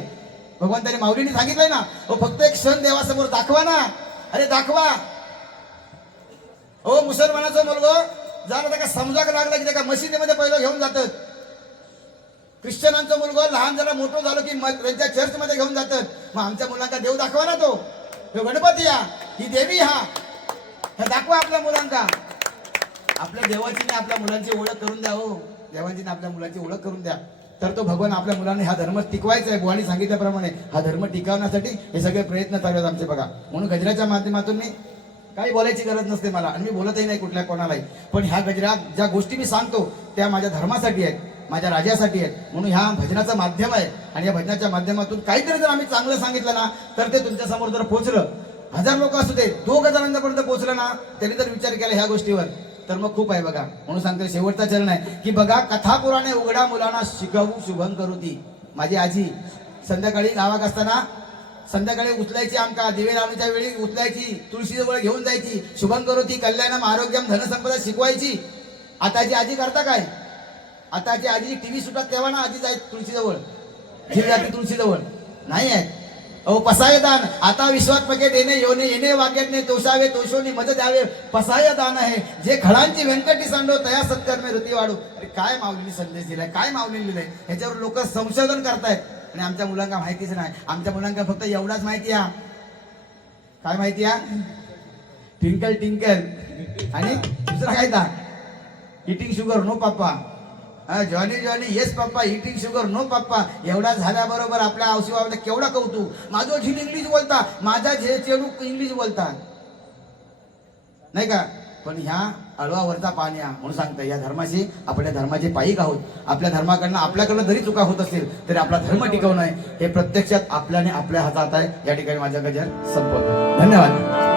भगवंताने माऊलीने सांगितलंय ना, फक्त एक क्षण देवासमोर दाखवा ना. अरे दाखवा. हो मुसलमानाचं मुलगा जरा त्याला समजा लागला की त्या मशिदीमध्ये पहिलं घेऊन जातात. ख्रिश्चनांचं मुलगा लहान जरा मोठं झालं की त्यांच्या चर्चमध्ये घेऊन जातात. मग आमच्या मुलांना देव दाखवा ना. तो गणपती हा, ही देवी हे दाखवा आपल्या मुलांना. आपल्या देवाची आपल्या मुलांची ओळख करून द्या. हो देवांची आपल्या मुलांची ओळख करून द्या. तर तो भगवान आपल्या मुलांनी हा धर्म टिकवायचा आहे. बुवानी सांगितल्याप्रमाणे हा धर्म टिकवण्यासाठी हे सगळे प्रयत्न चालू आहेत आमचे बघा. म्हणून गजराच्या माध्यमातून मी काही बोलायची गरज नसते मला आणि मी बोलतही नाही कुठल्या कोणालाही. पण ह्या गजरा ज्या गोष्टी मी सांगतो त्या माझ्या धर्मासाठी आहेत, माझ्या राजासाठी आहेत. म्हणून ह्या भजनाचं माध्यम आहे आणि या भजनाच्या माध्यमातून काहीतरी जर आम्ही चांगलं सांगितलं ना तर ते तुमच्या समोर जर पोहोचलं, 1000 लोक असू दे, 2000 पोहोचलं ना, त्यांनी जर विचार केला ह्या गोष्टीवर तर मग खूप आहे बघा. म्हणून सांगतो शेवटचा चरण आहे की बघा कथा पुराणे उघडा मुलांना शिकवू शुभं करुती. माझी आजी संध्याकाळी गावात असताना संध्याकाळी उचलायची, आमका दिवे लावण्याच्या वेळी उचलायची, तुळशीजवळ घेऊन जायची, शुभं करुती कल्याणम आरोग्यम धनसंपदा शिकवायची. आताची आजी करता काय? आताची आजी टीव्ही सुटात तेव्हा ना आजी जाय तुळशीजवळ, तुळशीजवळ नाही आहे. अहो पसाय दान आता विश्वात पके देणे योने येणे वाक्याने तोषावे तोषोनी मज द्यावे. पसाय दान आहे जे खळांची व्यंकटी सांडो तया सत्कर्मे ऋती वाढू. अरे काय माऊलीने संदेश दिलाय, काय माऊलीने लिहिलंय, ह्याच्यावर लोक संशोधन करतायत आणि आमच्या मुलांना माहितीच नाही. आमच्या मुलांना फक्त एवढाच माहिती आहे. काय माहिती आहे? ट्विंकल टिंकल आणि दुसरा काय था इटिंग शुगर नो पप्पा, Johnny Johnny yes papa, eating sugar no पप्पा. एवढा झाल्याबरोबर आपल्या औषधाला केवढा कौतुक. माझं झील इंग्लिश बोलता, माझा चेडू इंग्लिश बोलता नाही का. पण ह्या अळवावरचा पाणी म्हणून सांगता या धर्माशी आपल्या धर्माचे पायिक आहोत. आपल्या धर्माकडनं आपल्याकडनं जरी चुका होत असतील तरी आपला धर्म टिकवणं हे प्रत्यक्षात आपल्याने आपल्या हातात आहे. या ठिकाणी माझ्या गजर संपवतो. धन्यवाद.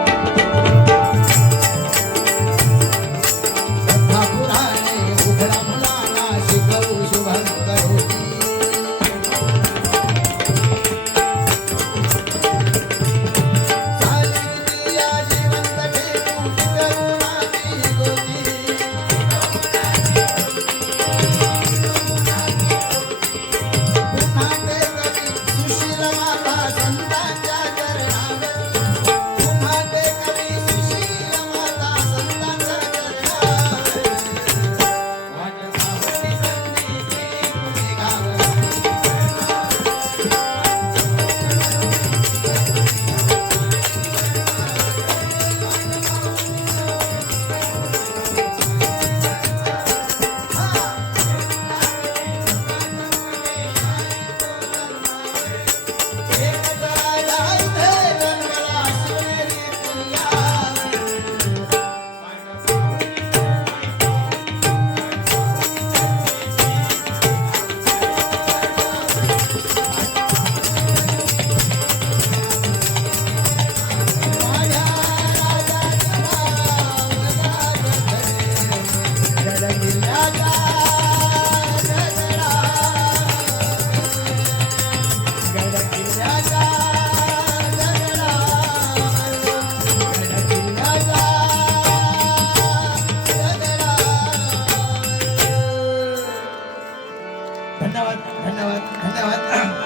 धन्यवाद धन्यवाद धन्यवाद